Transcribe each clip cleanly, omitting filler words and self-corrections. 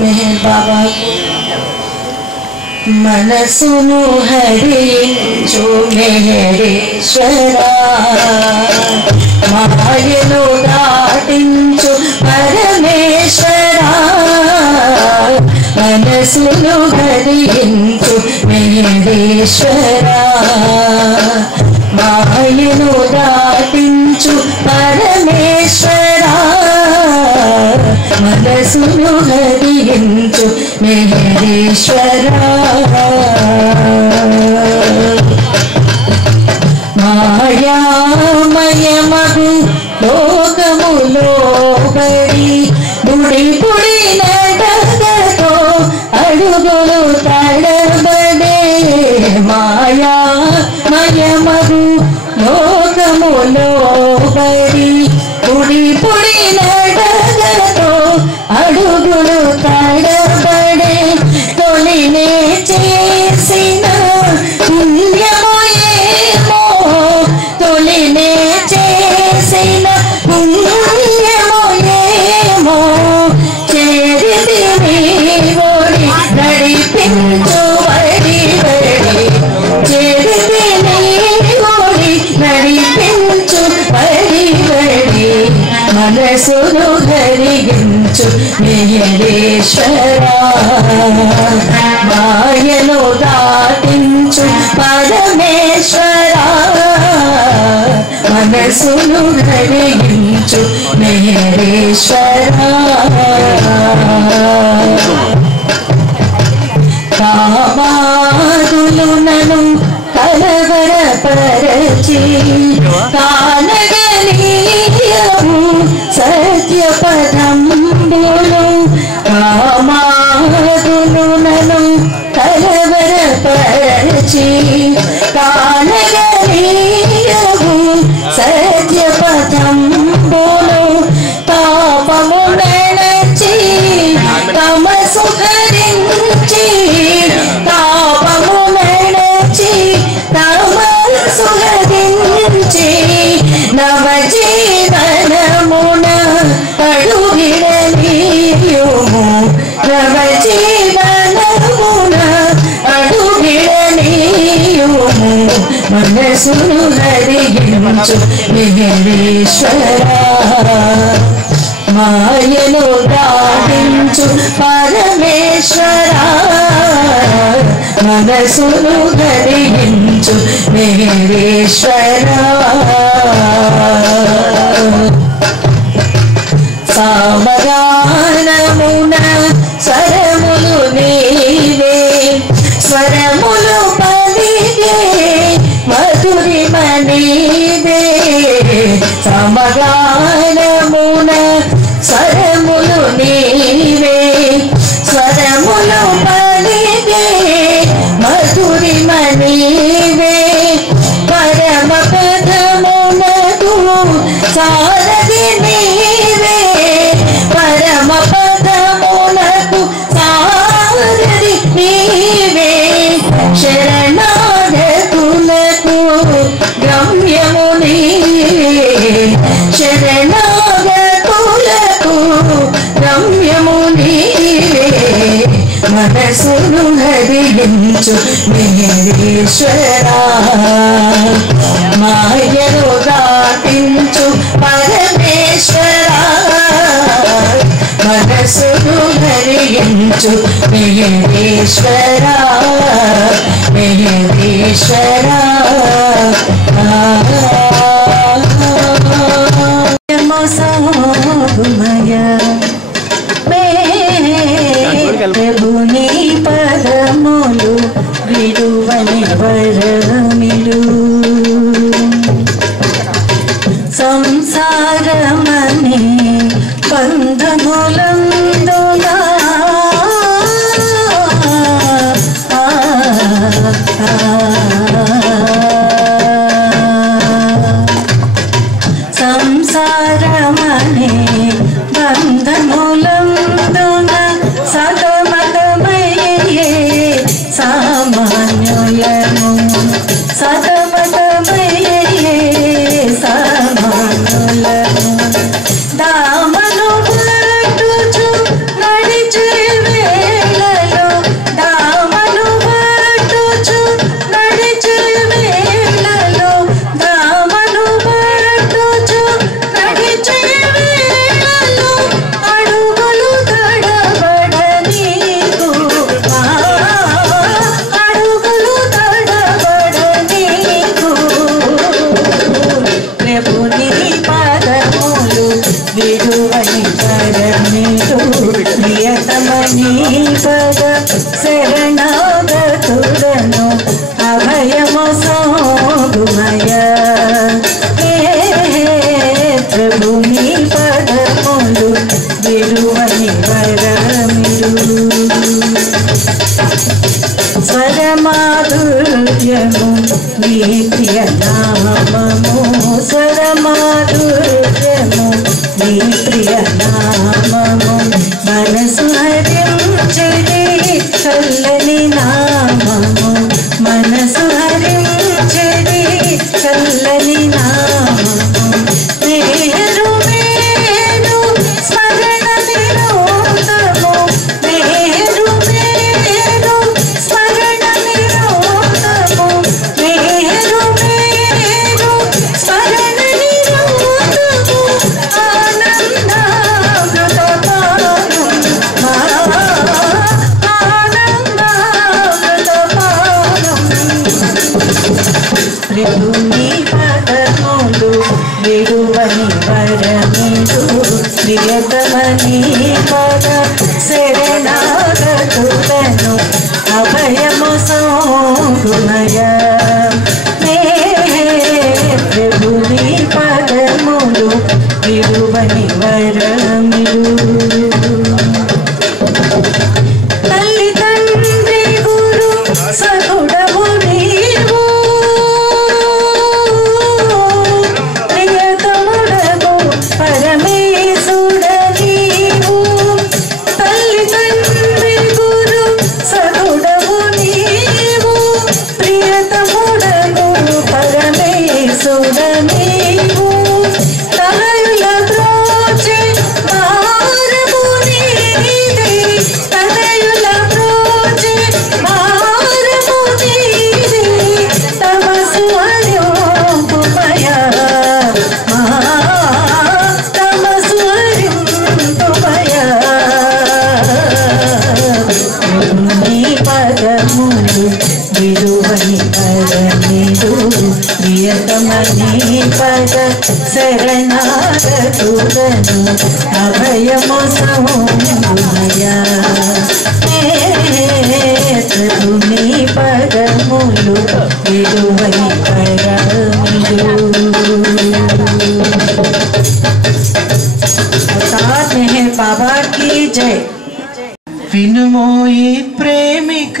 मेहर बाबा मनसुनु हरिंचु मेहरेश्वरा मायनु दाटिंचु परमेश्वरा मनसुनु हरिंचु मेहरेश्वरा मायनु दाटिंचु परमेश्वरा मनसुनु हरिंचु मेहरेश्वरा मायामयमगु लोकमुलो बड़ी बुड़ी बुड़ी नडगतो अडुगुलु तडबडे मायामयमगु लोकमुलो बड़ी बुड़ी बुड़ी नडगतो अडुगुलु तडबडे तोलिने చేసిన పుణ్యమో ఏమో తొలినే చేసిన పుణ్యమో ఏమో చేరితి ఓడి నడిపించు వడి వడి చేరితి ఓడి నడిపించు వడి వడి మనసును హరించు మెహరేశ్వరా మాయను దాటించు పరమేశ్వరా మనసును హరించు మెహరేశ్వరా కామాదులు నను కలవరపరచి కానగనీయము సత్యపదంబులు కామాదులు నను కలవరపరచి కానగనీయము సత్యపదంబులు పాపము నడచి తమసు హరించి పాపము నడచి తమసు హరించి నవజీవనమున అడుగిడనీయుము నవజీవనమున అడుగిడనీయుము మనసును హరించు మెహరేశ్వరా మాయను దాటించు పరమేశ్వరా మనసును హరించు మెహరేశ్వరా సామగానమున స్వరములు నీవే స్వరములు పలికే మధురిమ నీవే సమగానమున స్వరములు నీవే స్వరములు పలికే మధురిమ నీవే పరమ పదమునకు సారథి నీవే పరమ పదమునకు సారథి నీవే శరణాగతులకు గమ్యము నీవే శరణాగతులకు గమ్యము నీవే మనసును హరించు మెహరేశ్వరా మాయను దాటించు పరమేశ్వరా మనసును హరించు మెహరేశ్వరా మెహరేశ్వరా సోమయ ప్రభుని శరణాగతులను అభయము సోగుమయ ప్రభు నీ పదములు విలువని వరమిలు స్వరమాధుర్యము నీ ప్రియ నామము స్వరమాధుర్యము నీ ప్రియ నామము మనసు హరించడి చల్లని నామము మనసు హరించడి చల్లని నామము మేరు మేరు స్మరణ నిరోధము మేరు మేరు స్మరణ నిరోధము మేరు మేరు స్మరణ నిరోధము ఆనందామృతపానం ఆనందామృతపానం ప్రభుని పదములు విడువని వరమిడు ప్రియతమని పద శరణాగతులను అభయము సోగుమయ ప్రభుని పదములు విడువని వరమిడు తల్లి తండ్రి గురు సగుడవు నీవు ప్రియతముడగు పరమేశుడ నీవు తల్లి తండ్రి గురు సగుడవు నీవు ప్రియతముడగు పరమేశుడ నీవు తనయుల బ్రోచె మారము నీదే తనయుల బ్రోచె మారము నీదే తమసు అర్యోపుమయ తమసు అర్యోపుమయ నీ పదములు విలువని పరమిడు ప్రియతమని పద శరణాగతులను అభయము సోగుమయ ప్రభు నీ పదములు విలువని పరమిడు साथ में है बाबा की जय వినుమోయి ప్రేమిక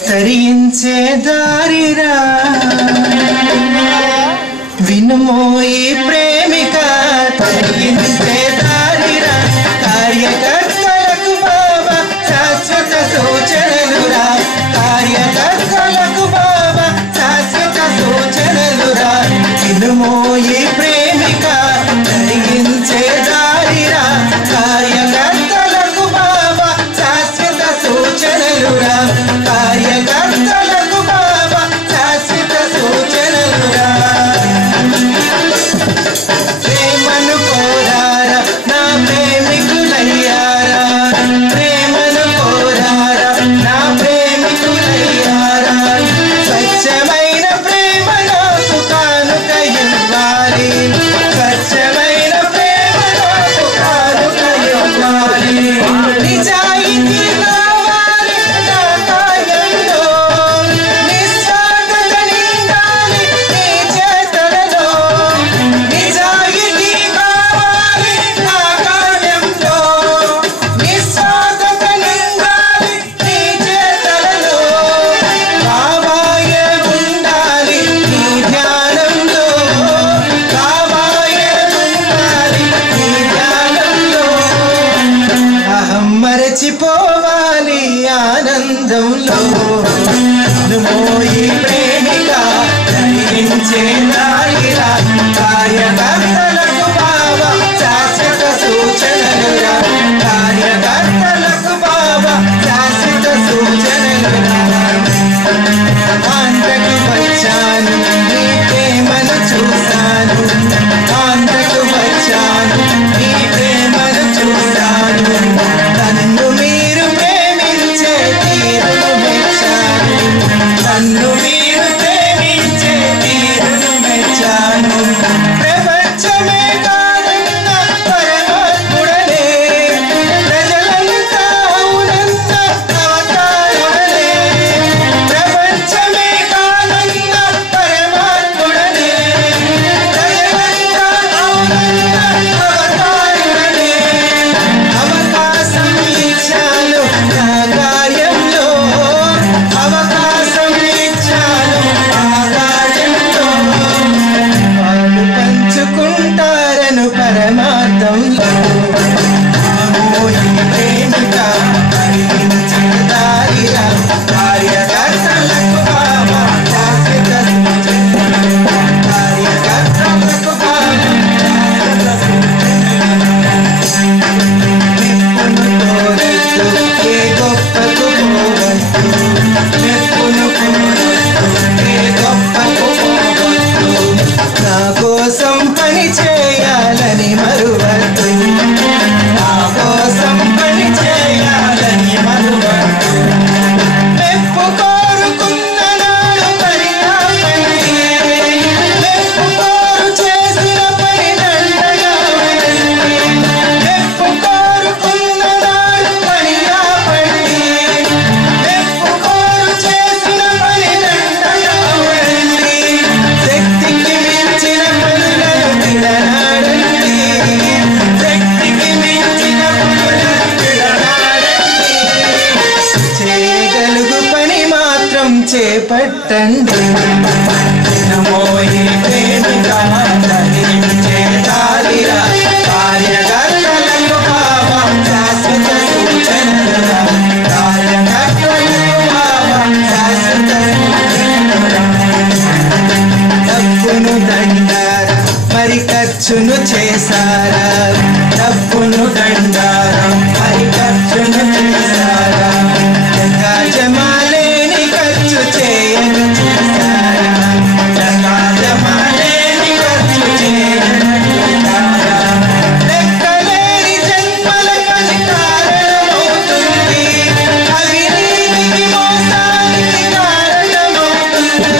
తరించే దారిరా వినుమోయి ప్రేమిక తరించే దారిరా కార్యకర్తలకు బాబా శాశ్వత సూచనలురా కార్యకర్తలకు బాబా శాశ్వత సూచనలురా వినుమోయి ప్రేమిక తరించే దారిరా కార్యకర్తలకు బాబా శాశ్వత సూచనలురా కార్యకర్తలకు బాబా శాశ్వత సూచనలురా ప్రేమను కోరారా నా ప్రేమికులయ్యారా ప్రేమను కోరారా నా ప్రేమికులయ్యారా స్వచ్ఛమైన ప్రేమ నాకు కానుక ఇవ్వాలి స్వచ్ఛమైన ప్రేమ నాకు కానుక ఇవ్వాలి నిజాయితీ కావాలి నా కార్యంలో నిస్వార్థత నిండాలి నీ చేతలలో నిజాయితీ కావాలి నా కార్యంలో నిస్వార్థత నిండాలి నీ చేతలలో బాబాయే ఉండాలి నీ ధ్యానంలో బాబాయే ఉండాలి నీ ధ్యానంలో అహం మరచిపోవాలి ఆనందంలో వినుమోయి ప్రేమిక తరించే దారిరా కార్యకర్తలకు బాబా శాశ్వత సూచనలురా కార్యకర్తలకు బాబా శాశ్వత సూచనలురా ఆంధ్రకు వచ్చాను నీ ప్రేమను చూశాను ఆంధ్రకు వచ్చాను నీ ప్రేమను చూశాను నన్ను మీరు ప్రేమించే తీరును మెచ్చాను నన్ను మీరు ప్రేమించే తీరును మెచ్చాను చేపట్టండి దినమోయి ప్రేమిక ధరించే దారిరా కార్యకర్తలకు బాబా శాశ్వత సూచనలురా కార్యకర్తలకు బాబా శాశ్వత సూచనలురా డబ్బును దండారా మరి ఖర్చును చేశారా డబ్బును దండారా మరి ఖర్చును చేశారా జమాలేని ఖర్చు చేయను చూసారా జమాలేని ఖర్చు చేయను చూసారా లెక్కలేని జన్మలకని కారణమవుతుంది అవినీతికి మోసానికి కారణమవుతుంది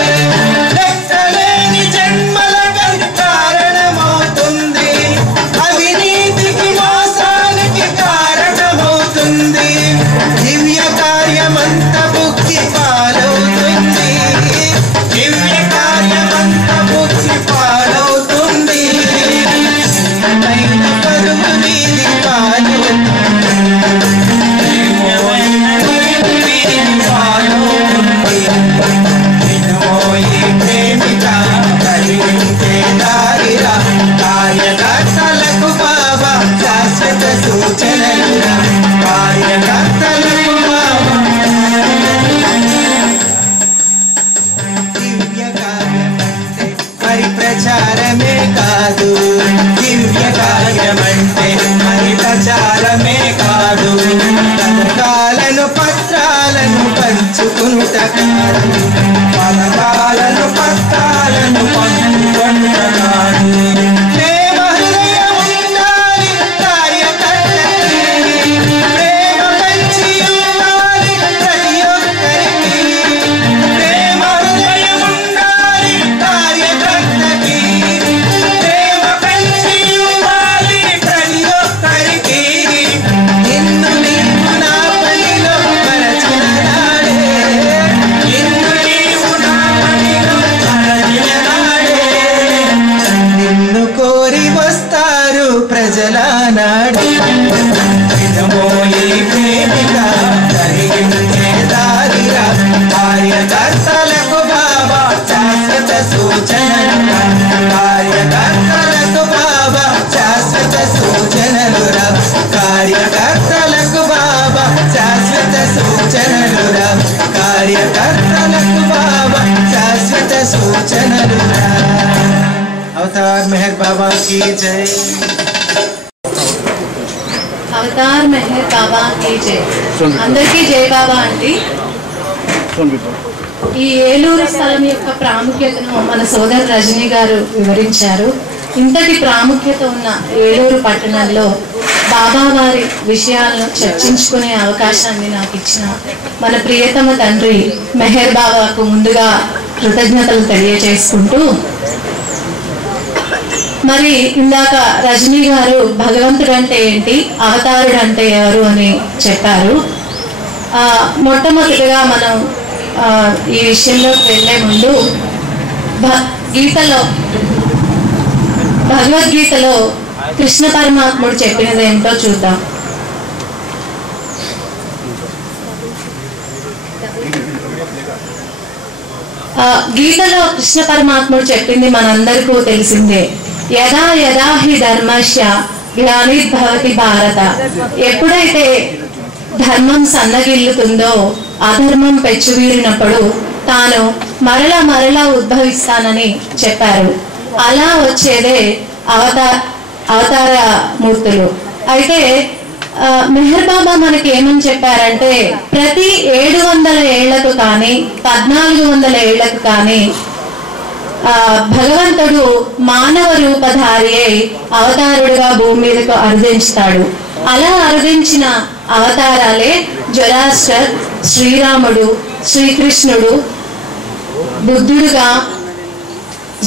లెక్కలేని జన్మలకని కారణమవుతుంది అవినీతికి మోసానికి కారణమవుతుంది దివ్య కార్యమంత భుక్తి పాలవుతుంది దివ్య కార్యమంత భుక్తి పాలవుతుంది పరువు నీది పాలవుతుంది ప్రేమిక కలిగించే దారిరా కార్యకర్తలకు బాబా శాశ్వత సూచనలురా కార్యకర్తలకు బాబా దివ్య కార్యమంటే మరి ప్రచారమే కాదు దివ్య కార్యమంటే మరి ప్రచారమే కాదు పథకాలను పత్రాలను పంచుకుంట కాదు పథకాలను పత్రాలను పంచుకుంట కాదు ప్రేమ హృదయం ఉండాలి కార్యకర్తకి ప్రేమ పంచి ఇవ్వాలి ప్రతి ఒక్కరికి ప్రేమ హృదయం ఉండాలి కార్యకర్తకి ప్రేమ పంచి ఇవ్వాలి ప్రతి ఒక్కరికి నిన్ను నీవు నా పనిలో మరచిన నాడే నిన్ను నీవు నా పనిలో మరచిన నాడే నిన్ను కోరి వస్తారు ప్రజల నాడే దినమోయి ప్రేమిక కలిగించే దారిరా కార్యకర్తలకు బాబా శాశ్వత సూచనలురా కార్యకర్తలకు బాబా శాశ్వత సూచనలురా కార్యకర్తలకు బాబా శాశ్వత సూచనలురా కార్యకర్తలకు బాబా శాశ్వత సూచనలురా అవతార్ మెహర్ బాబా की जय అవతార్ మెహర్ బాబా की जय అందరికీ జై బాబా అండి ఈ ఏలూరు స్థలం యొక్క ప్రాముఖ్యతను మన సోదరు రజనీ గారు వివరించారు ఇంతటి ప్రాముఖ్యత ఉన్న ఏలూరు పట్టణంలో బాబా వారి విషయాలను చర్చించుకునే అవకాశాన్ని నాకు ఇచ్చిన మన ప్రియతమ తండ్రి మెహర్ బాబాకు ముందుగా కృతజ్ఞతలు తెలియజేసుకుంటూ మరి ఇందాక రజనీ గారు భగవంతుడు అంటే ఏంటి అవతారుడు అంటే ఎవరు అని చెప్పారు మొట్టమొదటిగా మనం ఈ విషయంలోకి వెళ్ళే ముందు భగవద్గీతలో కృష్ణ పరమాత్ముడు చెప్పినది ఏంటో చూద్దాం గీతలో కృష్ణ పరమాత్ముడు చెప్పింది మనందరికీ తెలిసిందే యదా యదా హి ధర్మస్య గ్లానిర్భవతి భారత ఎప్పుడైతే ధర్మం సన్నగిల్లుతుందో అధర్మం పెచ్చువీరినప్పుడు తాను మరలా మరలా ఉద్భవిస్తానని చెప్పారు అలా వచ్చేదే అవతార మూర్తులు అయితే మెహర్ బాబా మనకి ఏమని చెప్పారంటే ప్రతి 700 ఏళ్లకు కానీ 1400 ఏళ్లకు కానీ భగవంతుడు మానవ రూపధారి అయి అవతారుడుగా భూమి మీదకు అరుదించుతాడు అలా అరుదించిన అవతారాలే జొరాస్టర్ శ్రీరాముడు శ్రీకృష్ణుడు బుద్ధుడుగా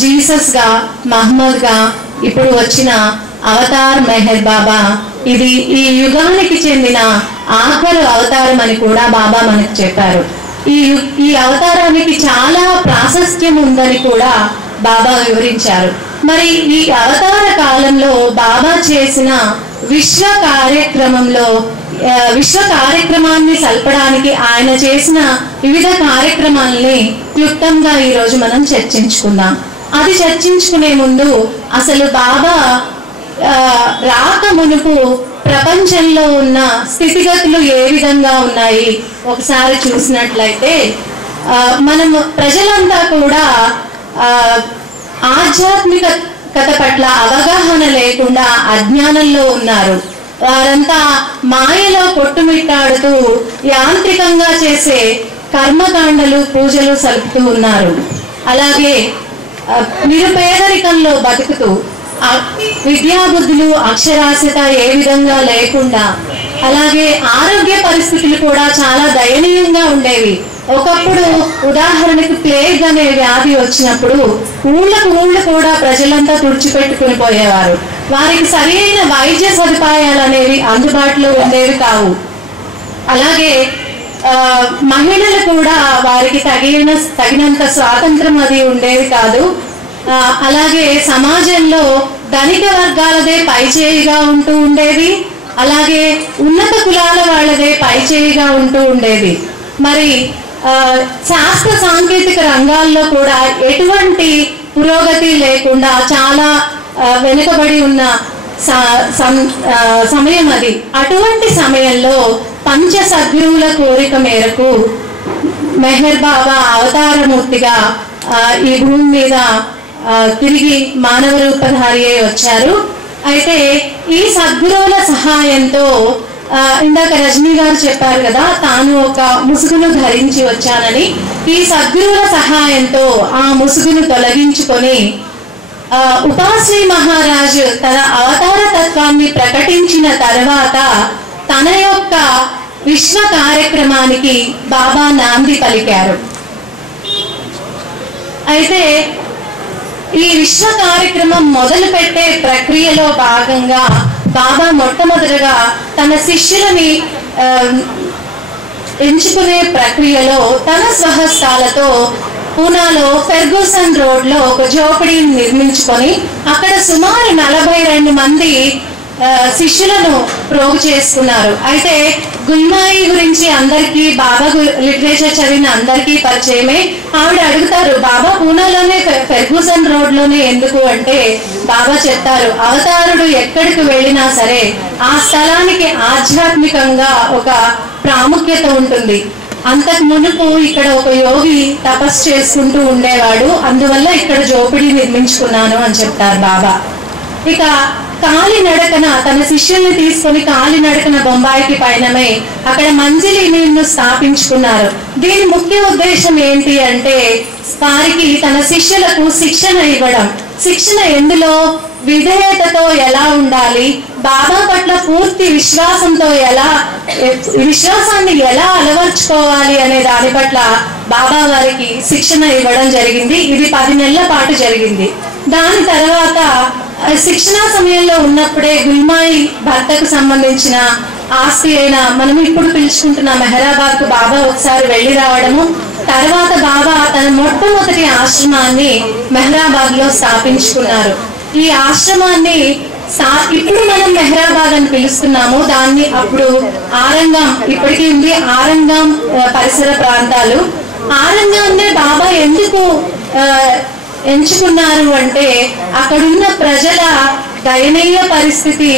జీసస్ గా మహమ్మద్ గా ఇప్పుడు వచ్చిన అవతార్ మెహర్ బాబా ఇది ఈ యుగానికి చెందిన ఆఖరు అవతారం అని కూడా బాబా మనకు చెప్పారు ఈ అవతారానికి చాలా ప్రాశస్త్యం ఉందని కూడా బాబా వివరించారు మరి ఈ అవతార కాలంలో బాబా చేసిన విశ్వ కార్యక్రమాన్ని సల్పడానికి ఆయన చేసిన వివిధ కార్యక్రమాలని క్లుప్తంగా ఈరోజు మనం చర్చించుకుందాం. అది చర్చించుకునే ముందు అసలు బాబా రాక మునుపు ప్రపంచంలో ఉన్న స్థితిగతులు ఏ విధంగా ఉన్నాయి ఒకసారి చూసినట్లయితే మనం ప్రజలంతా కూడా ఆధ్యాత్మికత పట్ల అవగాహన లేకుండా అజ్ఞానంలో ఉన్నారు. వారంతా మాయలో కొట్టుమిట్టాడుతూ యాంత్రికంగా చేసే కర్మకాండలు పూజలు సలుపుతూ ఉన్నారు. అలాగే నిరుపేదరికంలో బతుకుతూ విద్యాబుద్ధులు అక్షరాస్యత ఏ విధంగా లేకుండా, అలాగే ఆరోగ్య పరిస్థితులు కూడా చాలా దయనీయంగా ఉండేవి. ఒకప్పుడు ఉదాహరణకు ప్లేగ్ అనే వ్యాధి వచ్చినప్పుడు ఊళ్ళు కూడా ప్రజలంతా తుడిచిపెట్టుకుని పోయేవారు. వారికి సరి అయిన వైద్య సదుపాయాలు అనేవి అందుబాటులో ఉండేవి కావు. అలాగే మహిళలు కూడా వారికి తగినంత స్వాతంత్రం అది ఉండేది కాదు. అలాగే సమాజంలో ధనిక వర్గాలదే పైచేయిగా ఉంటూ ఉండేది, అలాగే ఉన్నత కులాల వాళ్ళదే పైచేయిగా ఉంటూ ఉండేది. మరి శాస్త్ర సాంకేతిక రంగాల్లో కూడా ఎటువంటి పురోగతి లేకుండా చాలా వెనుకబడి ఉన్న సమయం అది. అటువంటి సమయంలో పంచ సద్గురువుల కోరిక మేరకు మెహర్ బాబా అవతారమూర్తిగా ఈ భూమి మీద తిరిగి మానవ రూపధారి అయి వచ్చారు. అయితే ఈ సద్గురువుల సహాయంతో ఇందాక రజనీ గారు చెప్పారు కదా, తాను ఒక ముసుగును ధరించి వచ్చానని. ఈ సద్గురువుల సహాయంతో ఆ ముసుగును తొలగించుకొని ఉపాశ్రీ మహారాజు తన అవతార తత్వాన్ని ప్రకటించిన తర్వాత తన యొక్క విశ్వ కార్యక్రమానికి బాబా నాంది పలికారు. అయితే ఈ విశ్వ కార్యక్రమం మొదలు పెట్టే ప్రక్రియలో భాగంగా బాబా మొట్టమొదటిగా తన శిష్యులని ఎంచుకునే ప్రక్రియలో తన స్వహస్తాలతో పూనాలో ఫెర్గూసన్ రోడ్లో ఒక జోపిడీని నిర్మించుకొని అక్కడ సుమారు 42 మంది శిష్యులను ప్రోగు చేసుకున్నారు. అయితే గుల్మాయి గురించి అందరికీ, బాబా లిటరేచర్ చదివిన అందరికీ పరిచయమే. ఆవిడ అడుగుతారు, బాబా పూనాలోనే ఫెర్గూసన్ రోడ్లోనే ఎందుకు అంటే బాబా చెప్తారు, అవతారుడు ఎక్కడికి వెళ్ళినా సరే ఆ స్థలానికి ఆధ్యాత్మికంగా ఒక ప్రాముఖ్యత ఉంటుంది. అంతకు మునుపు ఇక్కడ ఒక యోగి తపస్సు చేసుకుంటూ ఉండేవాడు, అందువల్ల ఇక్కడ జోపిడీ నిర్మించుకున్నాను అని చెప్తారు బాబా. ఇక కాలినడకన తన శిష్యుల్ని తీసుకొని కాలినడకన బొంబాయికి పయనమై అక్కడ మంజిలీని స్థాపించుకున్నారు. దీని ముఖ్య ఉద్దేశం ఏంటి అంటే వారికి తన శిష్యులకు శిక్షణ ఇవ్వడం. శిక్షణ ఎందులో? విధేయతతో ఎలా ఉండాలి, బాబా పట్ల పూర్తి విశ్వాసాన్ని ఎలా అలవర్చుకోవాలి అనే దాని పట్ల బాబా వారికి శిక్షణ ఇవ్వడం జరిగింది. ఇది 10 నెలల పాటు జరిగింది. దాని తర్వాత శిక్షణా సమయంలో ఉన్నప్పుడే గుల్మాయి భర్తకు సంబంధించిన ఆస్తి అయిన మనం ఇప్పుడు పిలుచుకుంటున్న మెహరాబాద్ కు బాబా ఒకసారి వెళ్ళి రావడము, తర్వాత బాబా తన మొట్టమొదటి ఆశ్రమాన్ని మెహరాబాద్ లో స్థాపించుకున్నారు. ఈ ఆశ్రమాన్ని ఇప్పుడు మనం మెహరాబాద్ అని పిలుస్తున్నాము, దాన్ని అప్పుడు ఆరంగం, ఇప్పటికీ ఉంది ఆరంగం పరిసర ప్రాంతాలు. ఆరంగాన్నే బాబా ఎందుకు ఎంచుకున్నారు అంటే అక్కడున్న ప్రజల దయనీయ పరిస్థితి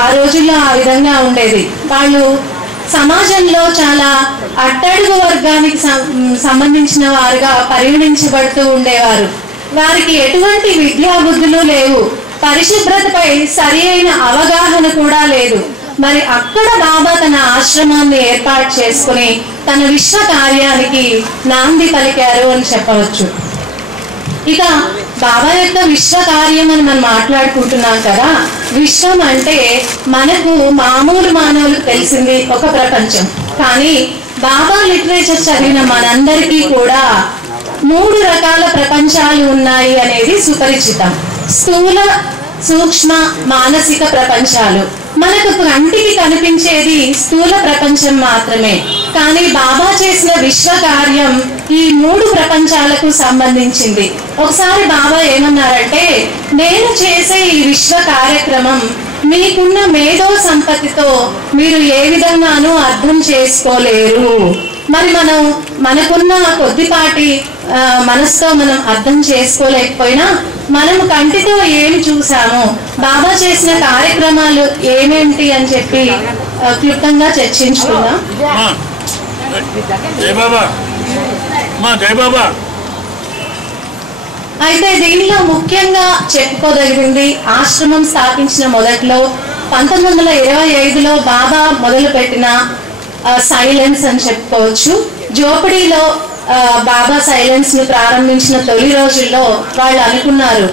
ఆ రోజుల్లో ఆ విధంగా ఉండేది. వాళ్ళు సమాజంలో చాలా అట్టడుగు వర్గానికి సంబంధించిన వారుగా పరిగణించబడుతూ ఉండేవారు. వారికి ఎటువంటి విద్యాబుద్ధులు లేవు, పరిశుభ్రతపై సరి అయిన అవగాహన కూడా లేదు. మరి అక్కడ బాబా తన ఆశ్రమాన్ని ఏర్పాటు చేసుకుని తన విశ్వ కార్యానికి నాంది పలికారు అని చెప్పవచ్చు. ఇక బాబా యొక్క విశ్వ కార్యం అని మనం మాట్లాడుకుంటున్నాం కదా. విశ్వం అంటే మనకు మామూలు మానవులకు తెలిసింది ఒక ప్రపంచం, కానీ బాబా లిటరేచర్ చదివిన మనందరికీ కూడా 3 రకాల ప్రపంచాలు ఉన్నాయి అనేది సుపరిచితం. స్థూల, సూక్ష్మ, మానసిక ప్రపంచాలు. మనకు కంటికి కనిపించేది స్థూల ప్రపంచం మాత్రమే, కానీ బాబా చేసిన విశ్వ కార్యం ఈ 3 ప్రపంచాలకు సంబంధించింది. ఒకసారి బాబా ఏమన్నారంటే, నేను చేసే ఈ విశ్వ కార్యక్రమం మీకున్న మేధో సంపత్తితో మీరు ఏ విధంగానూ అర్థం చేసుకోలేరు. మరి మనకున్న కొద్దిపాటి మనసుతో మనం అర్థం చేసుకోలేకపోయినా మనము కంటితో ఏమి చూసామో, బాబా చేసిన కార్యక్రమాలు ఏమేంటి అని చెప్పి క్లుప్తంగా చర్చించుకుందాం. అయితే దీనిలో ముఖ్యంగా చెప్పుకోదగినది ఆశ్రమం స్థాపించిన మొదట్లో 1925లో బాబా మొదలుపెట్టిన సైలెన్స్ అని చెప్పుకోవచ్చు. జోపిడీలో బాబా సైలెన్స్ ను ప్రారంభించిన తొలి రోజుల్లో వాళ్ళు అనుకున్నారు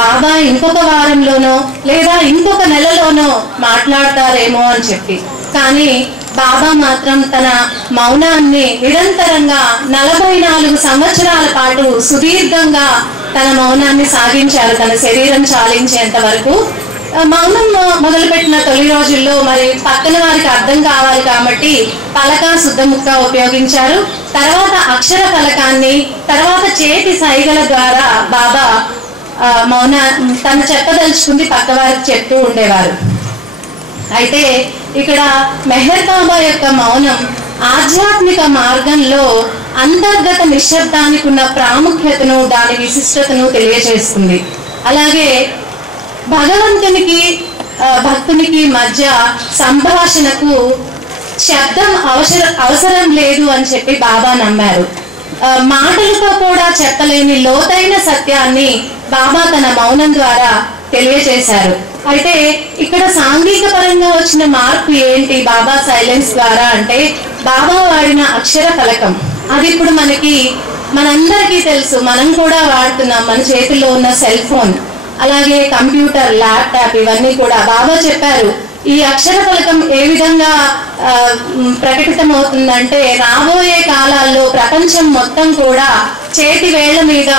బాబా ఇంకొక వారంలోనో లేదా ఇంకొక నెలలోనో మాట్లాడతారేమో అని చెప్పి. కానీ బాబా మాత్రం తన మౌనాన్ని నిరంతరంగా 44 సంవత్సరాల పాటు సుదీర్ఘంగా తన మౌనాన్ని సాగించారు, తన శరీరం చాలించేంత వరకు. మౌనం మొదలుపెట్టిన తొలి రోజుల్లో మరి పక్కన వారికి అర్థం కావాలి కాబట్టి పలక శుద్ధముక్క ఉపయోగించారు. తర్వాత అక్షర ఫలకాన్ని, తర్వాత చేతి సైగల ద్వారా బాబా మౌన తను చెప్పదలుచుకుంది పక్క వారికి చెప్తూ ఉండేవారు. అయితే ఇక్కడ మెహర్ బాబా యొక్క మౌనం ఆధ్యాత్మిక మార్గంలో అంతర్గత నిశ్శబ్దానికి ఉన్న ప్రాముఖ్యతను, దాని విశిష్టతను తెలియజేస్తుంది. అలాగే భగవంతునికి భక్తునికి మధ్య సంభాషణకు శబ్దం అవసరం లేదు అని చెప్పి బాబా నమ్మారు. మాటలతో కూడా చెప్పలేని లోతైన సత్యాన్ని బాబా తన మౌనం ద్వారా తెలియజేశారు. అయితే ఇక్కడ సాంఘిక పరంగా వచ్చిన మార్పు ఏంటి బాబా సైలెన్స్ ద్వారా అంటే, బాబా వాడిన అక్షర ఫలకం అది ఇప్పుడు మనందరికీ తెలుసు, మనం కూడా వాడుతున్నాం. మన చేతిలో ఉన్న సెల్ ఫోన్, అలాగే కంప్యూటర్, ల్యాప్టాప్, ఇవన్నీ కూడా బాబా చెప్పారు. ఈ అక్షర ఫలకం ఏ విధంగా ప్రకటితమవుతుందంటే, రాబోయే కాలాల్లో ప్రపంచం మొత్తం కూడా చేతి వేళ్ల మీద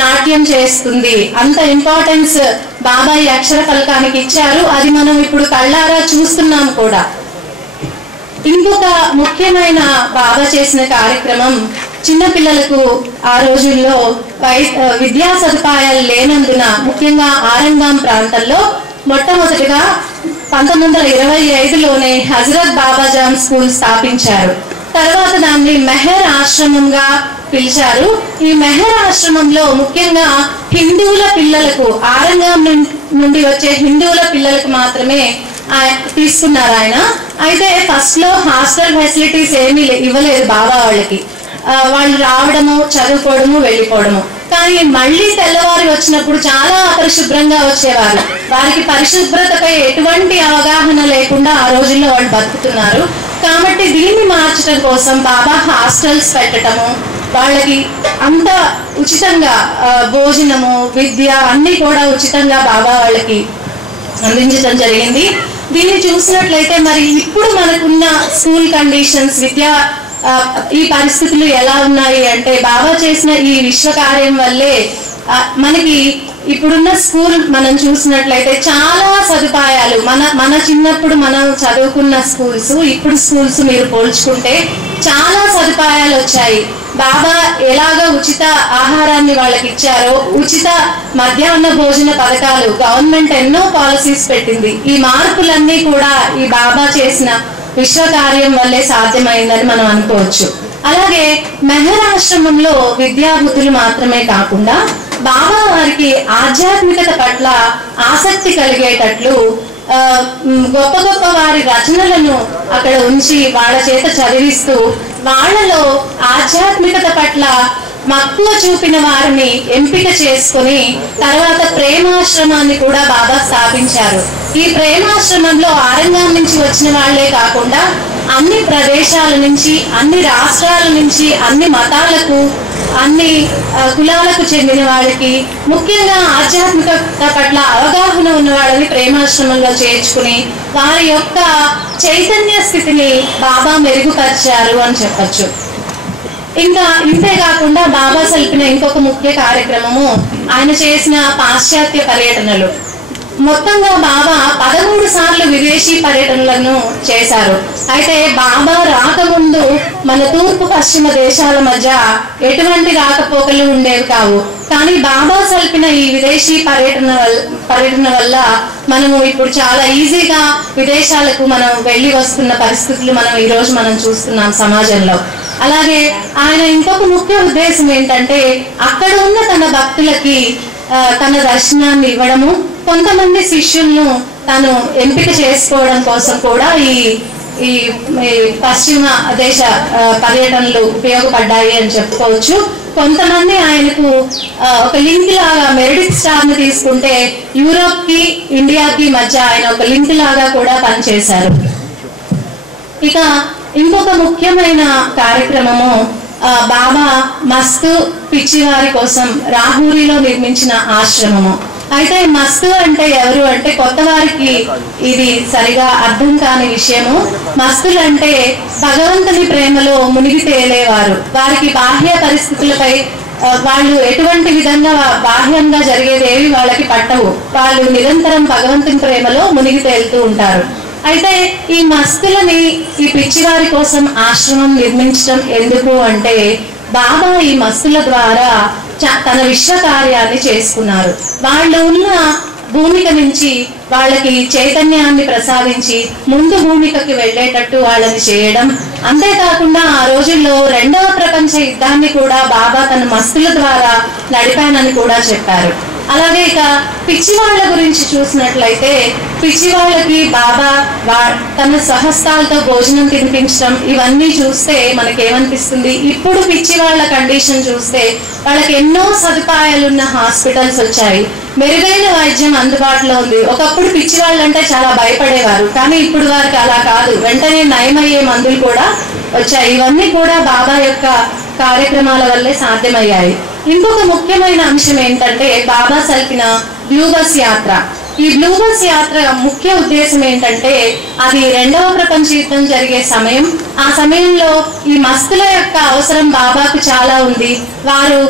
నాట్యం చేస్తుంది. అంత ఇంపార్టెన్స్ బాబా ఈ అక్షర ఫలకానికి ఇచ్చారు. అది మనం ఇప్పుడు కళ్ళారా చూస్తున్నాం కూడా. ఇంకొక ముఖ్యమైన బాబా చేసిన కార్యక్రమం, చిన్నపిల్లలకు ఆ రోజుల్లో విద్యా సదుపాయాలు లేనందున ముఖ్యంగా ఆరంగాం ప్రాంతంలో మొట్టమొదటిగా 1925లోనే హజరత్ బాబాజాన్ స్కూల్ స్థాపించారు. తర్వాత దాన్ని మెహర్ ఆశ్రమంగా పిలిచారు. ఈ మెహర్ ఆశ్రమంలో ముఖ్యంగా హిందువుల పిల్లలకు, ఆరంగాం నుండి వచ్చే హిందువుల పిల్లలకు మాత్రమే తీసుకున్నారు ఆయన. అయితే ఫస్ట్ లో హాస్టల్ ఫెసిలిటీస్ ఏమీ ఇవ్వలేదు బాబా వాళ్ళకి. వాళ్ళు రావడము, చదువుకోవడము, వెళ్ళిపోవడము. కానీ మళ్ళీ తెల్లవారి వచ్చినప్పుడు చాలా అపరిశుభ్రంగా వచ్చేవారు. వారికి పరిశుభ్రతపై ఎటువంటి అవగాహన లేకుండా ఆ రోజుల్లో వాళ్ళు బతుకుతున్నారు. కాబట్టి దీన్ని మార్చడం కోసం బాబా హాస్టల్స్ పెట్టడము, వాళ్ళకి అంత ఉచితంగా భోజనము, విద్య అన్ని కూడా ఉచితంగా బాబా వాళ్ళకి అందించడం జరిగింది. దీన్ని చూసినట్లయితే మరి ఇప్పుడు మనకున్న స్కూల్ కండిషన్స్, ఈ పరిస్థితులు ఎలా ఉన్నాయి అంటే, బాబా చేసిన ఈ విశ్వకార్యం వల్లే మనకి ఇప్పుడున్న స్కూల్ మనం చూసినట్లయితే చాలా సదుపాయాలు, మన చిన్నప్పుడు మనం చదువుకున్న స్కూల్స్, ఇప్పుడు స్కూల్స్ మీరు పోల్చుకుంటే చాలా సదుపాయాలు వచ్చాయి. బాబా ఎలాగ ఉచిత ఆహారాన్ని వాళ్ళకి ఇచ్చారో, ఉచిత మధ్యాహ్న భోజన పథకాలు, గవర్నమెంట్ ఎన్నో పాలసీస్ పెట్టింది. ఈ మార్పులన్నీ కూడా ఈ బాబా చేసిన విశ్వకార్యం వల్లే సాధ్యమైందని మనం అనుకోవచ్చు. అలాగే మెహర్ ఆశ్రమంలో విద్యాబుద్ధులు మాత్రమే కాకుండా బాబా వారికి ఆధ్యాత్మికత పట్ల ఆసక్తి కలిగేటట్లు గొప్ప గొప్ప వారి రచనలను అక్కడ ఉంచి వాళ్ళ చేత చదివిస్తూ వాళ్ళలో ఆధ్యాత్మికత పట్ల మక్కువ చూపిన వారిని ఎంపిక చేసుకుని తర్వాత ప్రేమాశ్రమాన్ని కూడా బాబా స్థాపించారు. ఈ ప్రేమాశ్రమంలో ఆరంగం నుంచి వచ్చిన వాళ్లే కాకుండా అన్ని ప్రదేశాల నుంచి, అన్ని రాష్ట్రాల నుంచి, అన్ని మతాలకు, అన్ని కులాలకు చెందిన వాళ్ళకి, ముఖ్యంగా ఆధ్యాత్మికత పట్ల అవగాహన ఉన్న వాళ్ళని ప్రేమాశ్రమంలో చేర్చుకుని వారి యొక్క చైతన్య స్థితిని బాబా మెరుగుపరిచారు అని చెప్పచ్చు. ఇంకా ఇంతే కాకుండా బాబా సల్పిన ఇంకొక ముఖ్య కార్యక్రమము ఆయన చేసిన పాశ్చాత్య పర్యటనలు. మొత్తంగా బాబా 13 సార్లు విదేశీ పర్యటనలను చేశారు. అయితే బాబా రాకముందు మన తూర్పు పశ్చిమ దేశాల మధ్య ఎటువంటి రాకపోకలు ఉండేవి కావు. కానీ బాబా సల్పిన ఈ విదేశీ పర్యటన వల్ల మనము ఇప్పుడు చాలా ఈజీగా విదేశాలకు మనం వెళ్ళి వస్తున్న పరిస్థితులు మనం ఈరోజు మనం చూస్తున్నాం సమాజంలో. అలాగే ఆయన ఇంకొక ముఖ్య ఉద్దేశం ఏంటంటే అక్కడ ఉన్న తన భక్తులకి తన దర్శనాన్ని ఇవ్వడము, కొంతమంది శిష్యులను తను ఎంపిక చేసుకోవడం కోసం కూడా ఈ పశ్చిమ దేశ పర్యటనలు ఉపయోగపడ్డాయి అని చెప్పుకోవచ్చు. కొంతమంది ఆయనకు ఒక లింక్ లాగా మెరిడిత్ స్టార్ ని తీసుకుంటే యూరోప్ కి ఇండియాకి మధ్య ఆయన ఒక లింక్ లాగా కూడా పనిచేశారు. ఇక ఇంకొక ముఖ్యమైన కార్యక్రమము బాబా మస్తు పిచ్చివారి కోసం రాహూరిలో నిర్మించిన ఆశ్రమము. అయితే మస్తు అంటే ఎవరు అంటే కొత్త వారికి ఇది సరిగా అర్థం కాని విషయము. మస్తులు అంటే భగవంతుని ప్రేమలో మునిగి తేలేవారు. వారికి బాహ్య పరిస్థితులపై వాళ్ళు ఎటువంటి విధంగా బాహ్యంగా జరిగేదేవి వాళ్ళకి పట్టవు. వాళ్ళు నిరంతరం భగవంతుని ప్రేమలో మునిగి తేలుతూ ఉంటారు. అయితే ఈ మస్తులని ఈ పిచ్చివారి కోసం ఆశ్రమం నిర్మించడం ఎందుకు అంటే బాబా ఈ మస్తుల ద్వారా తన విశ్వ కార్యాన్ని చేసుకున్నారు. వాళ్ళు ఉన్న భూమిక నుంచి వాళ్ళకి చైతన్యాన్ని ప్రసాదించి ముందు భూమికకి వెళ్ళేటట్టు వాళ్ళని చేయడం. అంతేకాకుండా ఆ రోజుల్లో 2వ ప్రపంచ యుద్ధాన్ని కూడా బాబా తన మస్తుల ద్వారా నడిపానని కూడా చెప్పారు. అలాగే ఇక పిచ్చి వాళ్ళ గురించి చూసినట్లయితే పిచ్చి వాళ్ళకి బాబా తన స్వహస్తాలతో భోజనం తినిపించడం ఇవన్నీ చూస్తే మనకేమనిపిస్తుంది, ఇప్పుడు పిచ్చి వాళ్ళ కండిషన్ చూస్తే వాళ్ళకి ఎన్నో సదుపాయాలున్న హాస్పిటల్స్ వచ్చాయి, మెరుగైన వైద్యం అందుబాటులో ఉంది. ఒకప్పుడు పిచ్చి వాళ్ళంటే చాలా భయపడేవారు, కానీ ఇప్పుడు వారికి అలా కాదు, వెంటనే నయమయ్యే మందులు కూడా వచ్చాయి. ఇవన్నీ కూడా బాబా యొక్క కార్యక్రమాల వల్లే సాధ్యమయ్యాయి. ఇంకొక ముఖ్యమైన అంశం ఏంటంటే బాబా సల్పిన బ్లూ బస్ యాత్ర. ఈ బ్లూ బస్ యాత్ర ముఖ్య ఉద్దేశం ఏంటంటే అది 2వ ప్రపంచ యుద్ధం జరిగే సమయం. ఆ సమయంలో ఈ మస్తుల యొక్క అవసరం బాబాకు చాలా ఉంది. వారు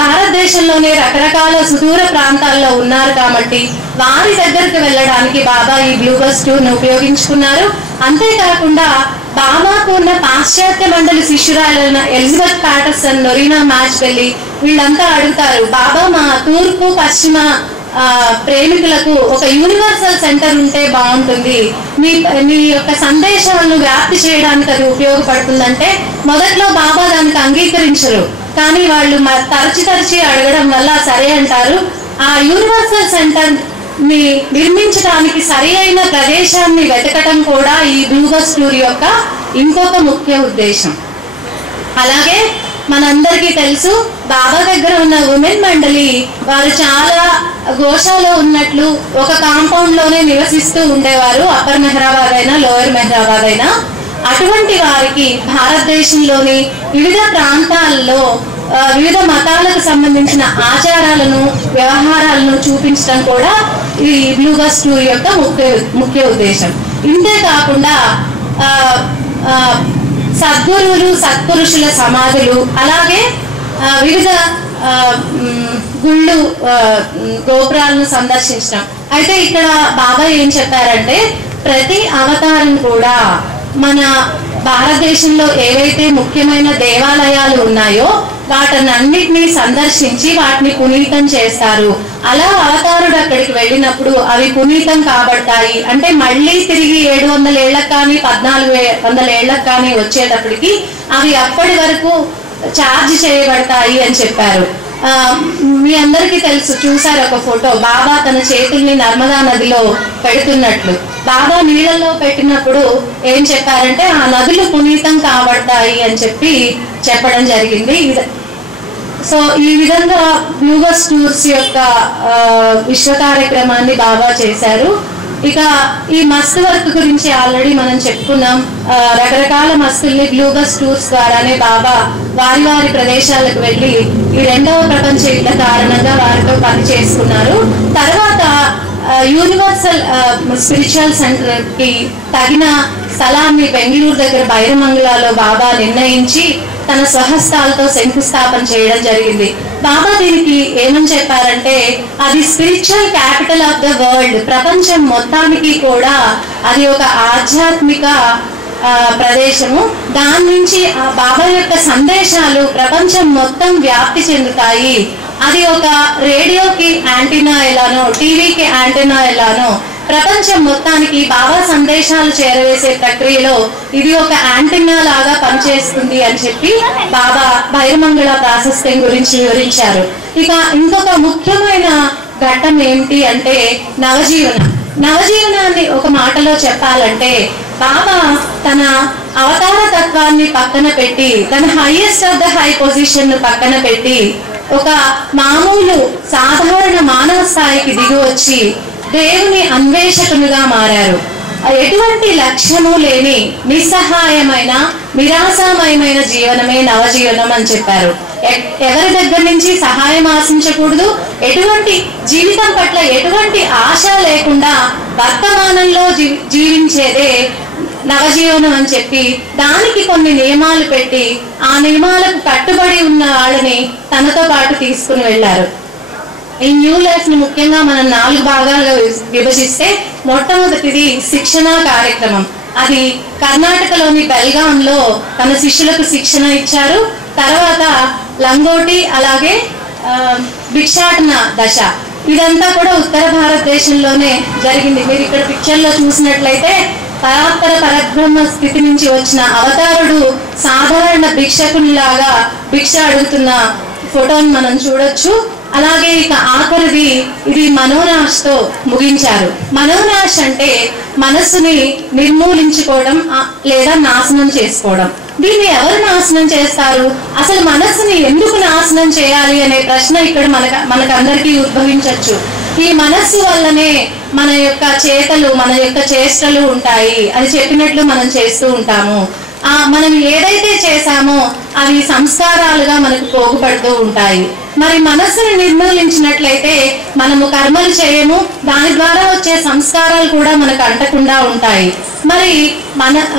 భారతదేశంలోనే రకరకాల సుదూర ప్రాంతాల్లో ఉన్నారు కాబట్టి వారి దగ్గరికి వెళ్ళడానికి బాబా ఈ బ్లూ బస్ టూర్ను ఉపయోగించుకున్నారు. అంతేకాకుండా బాబాకు ఉన్న పాశ్చాత్య మండలి శిష్యురాలైన ఎలిజబెత్ ప్యాటర్సన్, నొరీనా మ్యాచ్బెల్లి వీళ్ళంతా అడుగుతారు, బాబా మా తూర్పు పశ్చిమ ప్రేమికులకు ఒక యూనివర్సల్ సెంటర్ ఉంటే బాగుంటుంది, మీ యొక్క సందేశాలను వ్యాప్తి చేయడానికి అది ఉపయోగపడుతుందంటే మొదట్లో బాబా దానికి అంగీకరించరు. కానీ వాళ్ళు తరచి అడగడం వల్ల సరే అంటారు. ఆ యూనివర్సల్ సెంటర్ నిర్మించడానికి సరి అయిన ప్రదేశాన్ని వెతకటం కూడా ఈ బ్లూ బస్ టూర్ యొక్క ఇంకొక ముఖ్య ఉద్దేశం. అలాగే మనందరికీ తెలుసు బాబా దగ్గర ఉన్న ఉమెన్ మండలి వారు చాలా గోషాలో ఉన్నట్లు ఒక కాంపౌండ్ లోనే నివసిస్తూ ఉండేవారు, అప్పర్ మెహరాబాద్ అయినా లోయర్ మెహరాబాద్ అయినా. అటువంటి వారికి భారతదేశంలోని వివిధ ప్రాంతాల్లో వివిధ మతాలకు సంబంధించిన ఆచారాలను వ్యవహారాలను చూపించడం కూడా ఈ బ్లూ బస్ టూర్ యొక్క ముఖ్య ఉద్దేశం. ఇంతే కాకుండా సద్గురువులు సత్పురుషుల సమాధులు, అలాగే వివిధ గుళ్ళు గోపురాలను సందర్శించడం. అయితే ఇక్కడ బాబా ఏం చెప్పారంటే ప్రతి అవతారం కూడా మన భారతదేశంలో ఏవైతే ముఖ్యమైన దేవాలయాలు ఉన్నాయో వాటన్నిటినీ సందర్శించి వాటిని పునీతం చేస్తారు. అలా అవతారుడు అక్కడికి వెళ్ళినప్పుడు అవి పునీతం కాబడతాయి. అంటే మళ్ళీ తిరిగి 700 ఏళ్లకు కానీ 1400 ఏళ్లకు కానీ వచ్చేటప్పటికి అవి అప్పటి వరకు ఛార్జ్ చేయబడతాయి అని చెప్పారు. మీ అందరికీ తెలుసు, చూసారు ఒక ఫోటో, బాబా తన చేతుల్ని నర్మదా నదిలో పెడుతున్నట్లు. బాబా నీళ్ళల్లో పెట్టినప్పుడు ఏం చెప్పారంటే ఆ నదులు పునీతం కాబడతాయి అని చెప్పడం జరిగింది. సో ఈ విధంగా బ్లూ బస్ టూర్స్ యొక్క విశ్వ కార్యక్రమాన్ని బాబా చేశారు. ఇక ఈ మస్తు వర్క్ గురించి ఆల్రెడీ మనం చెప్పుకున్నాం. రకరకాల మస్తుల్ని బ్లూ బస్ టూర్స్ ద్వారానే బాబా వారి ప్రదేశాలకు వెళ్ళి ఈ 2వ ప్రపంచ యుద్ధ కారణంగా వారితో పని చేసుకున్నారు. తర్వాత యూనివర్సల్ స్పిరిచువల్ సెంటర్ కి తగిన స్థలాన్ని బెంగళూరు దగ్గర బైరమంగళలో బాబా నిర్ణయించి తన స్వహస్తాలతో శంకుస్థాపన చేయడం జరిగింది. బాబా దీనికి ఏమని చెప్పారంటే అది spiritual capital of the world, ప్రపంచం మొత్తానికి కూడా అది ఒక ఆధ్యాత్మిక ప్రదేశము. దాని నుంచి ఆ బాబా యొక్క సందేశాలు ప్రపంచం మొత్తం వ్యాప్తి చెందుతాయి. అది ఒక రేడియోకి యాంటీనా ఎలానో, టీవీకి యాంటీనా ఎలానో ప్రపంచం మొత్తానికి బాబా సందేశాలు చేరవేసే ప్రక్రియలో ఇది ఒక యాంటీనా లాగా పనిచేస్తుంది అని చెప్పి బాబా బైరమంగళ ప్రాశస్త్యం గురించి వివరించారు. ఇక ఇంకొక ముఖ్యమైన ఘట్టం ఏమిటి అంటే నవజీవనాన్ని ఒక మాటలో చెప్పాలంటే బాబా తన అవతార తత్వాన్ని పక్కన పెట్టి, తన highest of the high position ను పక్కన పెట్టి ఒక మామూలు సాధారణ మానవ స్థాయికి దిగి వచ్చి దేవుని అన్వేషకునిగా మారారు. ఎటువంటి లక్ష్యము లేని నిస్సహాయమైన నిరాశామయమైన జీవనమే నవజీవనం అని చెప్పారు. ఎవరి దగ్గర నుంచి సహాయం ఆశించకూడదు, ఎటువంటి జీవితం పట్ల ఎటువంటి ఆశ లేకుండా వర్తమానంలో జీవించేదే నవజీవనం అని చెప్పి దానికి కొన్ని నియమాలు పెట్టి ఆ నియమాలకు కట్టుబడి ఉన్న వాళ్ళని తనతో పాటు తీసుకుని వెళ్ళారు. ఈ న్యూ లైఫ్ ని ముఖ్యంగా మనం 4 భాగాలుగా విభజిస్తే మొట్టమొదటిది శిక్షణ కార్యక్రమం. అది కర్ణాటకలోని బెల్గాంలో తన శిష్యులకు శిక్షణ ఇచ్చారు. తర్వాత లంగోటి, అలాగే భిక్షాటన దశ, ఇదంతా కూడా ఉత్తర భారతదేశంలోనే జరిగింది. మీరు ఇక్కడ పిక్చర్ లో చూసినట్లయితే పరాత్పర పరబ్రహ్మ స్థితి నుంచి వచ్చిన అవతారుడు సాధారణ భిక్షకునిలాగా భిక్ష అడుగుతున్న ఫోటోని మనం చూడొచ్చు. అలాగే ఇక ఆఖరిది ఇది మనోనాశ్ తో ముగించారు. మనోనాశ్ అంటే మనస్సుని నిర్మూలించుకోవడం లేదా నాశనం చేసుకోవడం. దీన్ని ఎవరు నాశనం చేస్తారు, అసలు మనస్సుని ఎందుకు నాశనం చేయాలి అనే ప్రశ్న ఇక్కడ మనకందరికీ ఉద్భవించవచ్చు. ఈ మనస్సు వల్లనే మన యొక్క చేతలు, మన యొక్క చేష్టలు ఉంటాయి. అది చెప్పినట్లు మనం చేస్తూ ఉంటాము. మనం ఏదైతే చేశామో అవి సంస్కారాలుగా మనకు పోగుపడుతూ ఉంటాయి. మరి మనస్సుని నిర్మూలించినట్లయితే మనము కర్మలు చేయము, దాని ద్వారా వచ్చే సంస్కారాలు కూడా మనకు అంటకుండా ఉంటాయి. మరి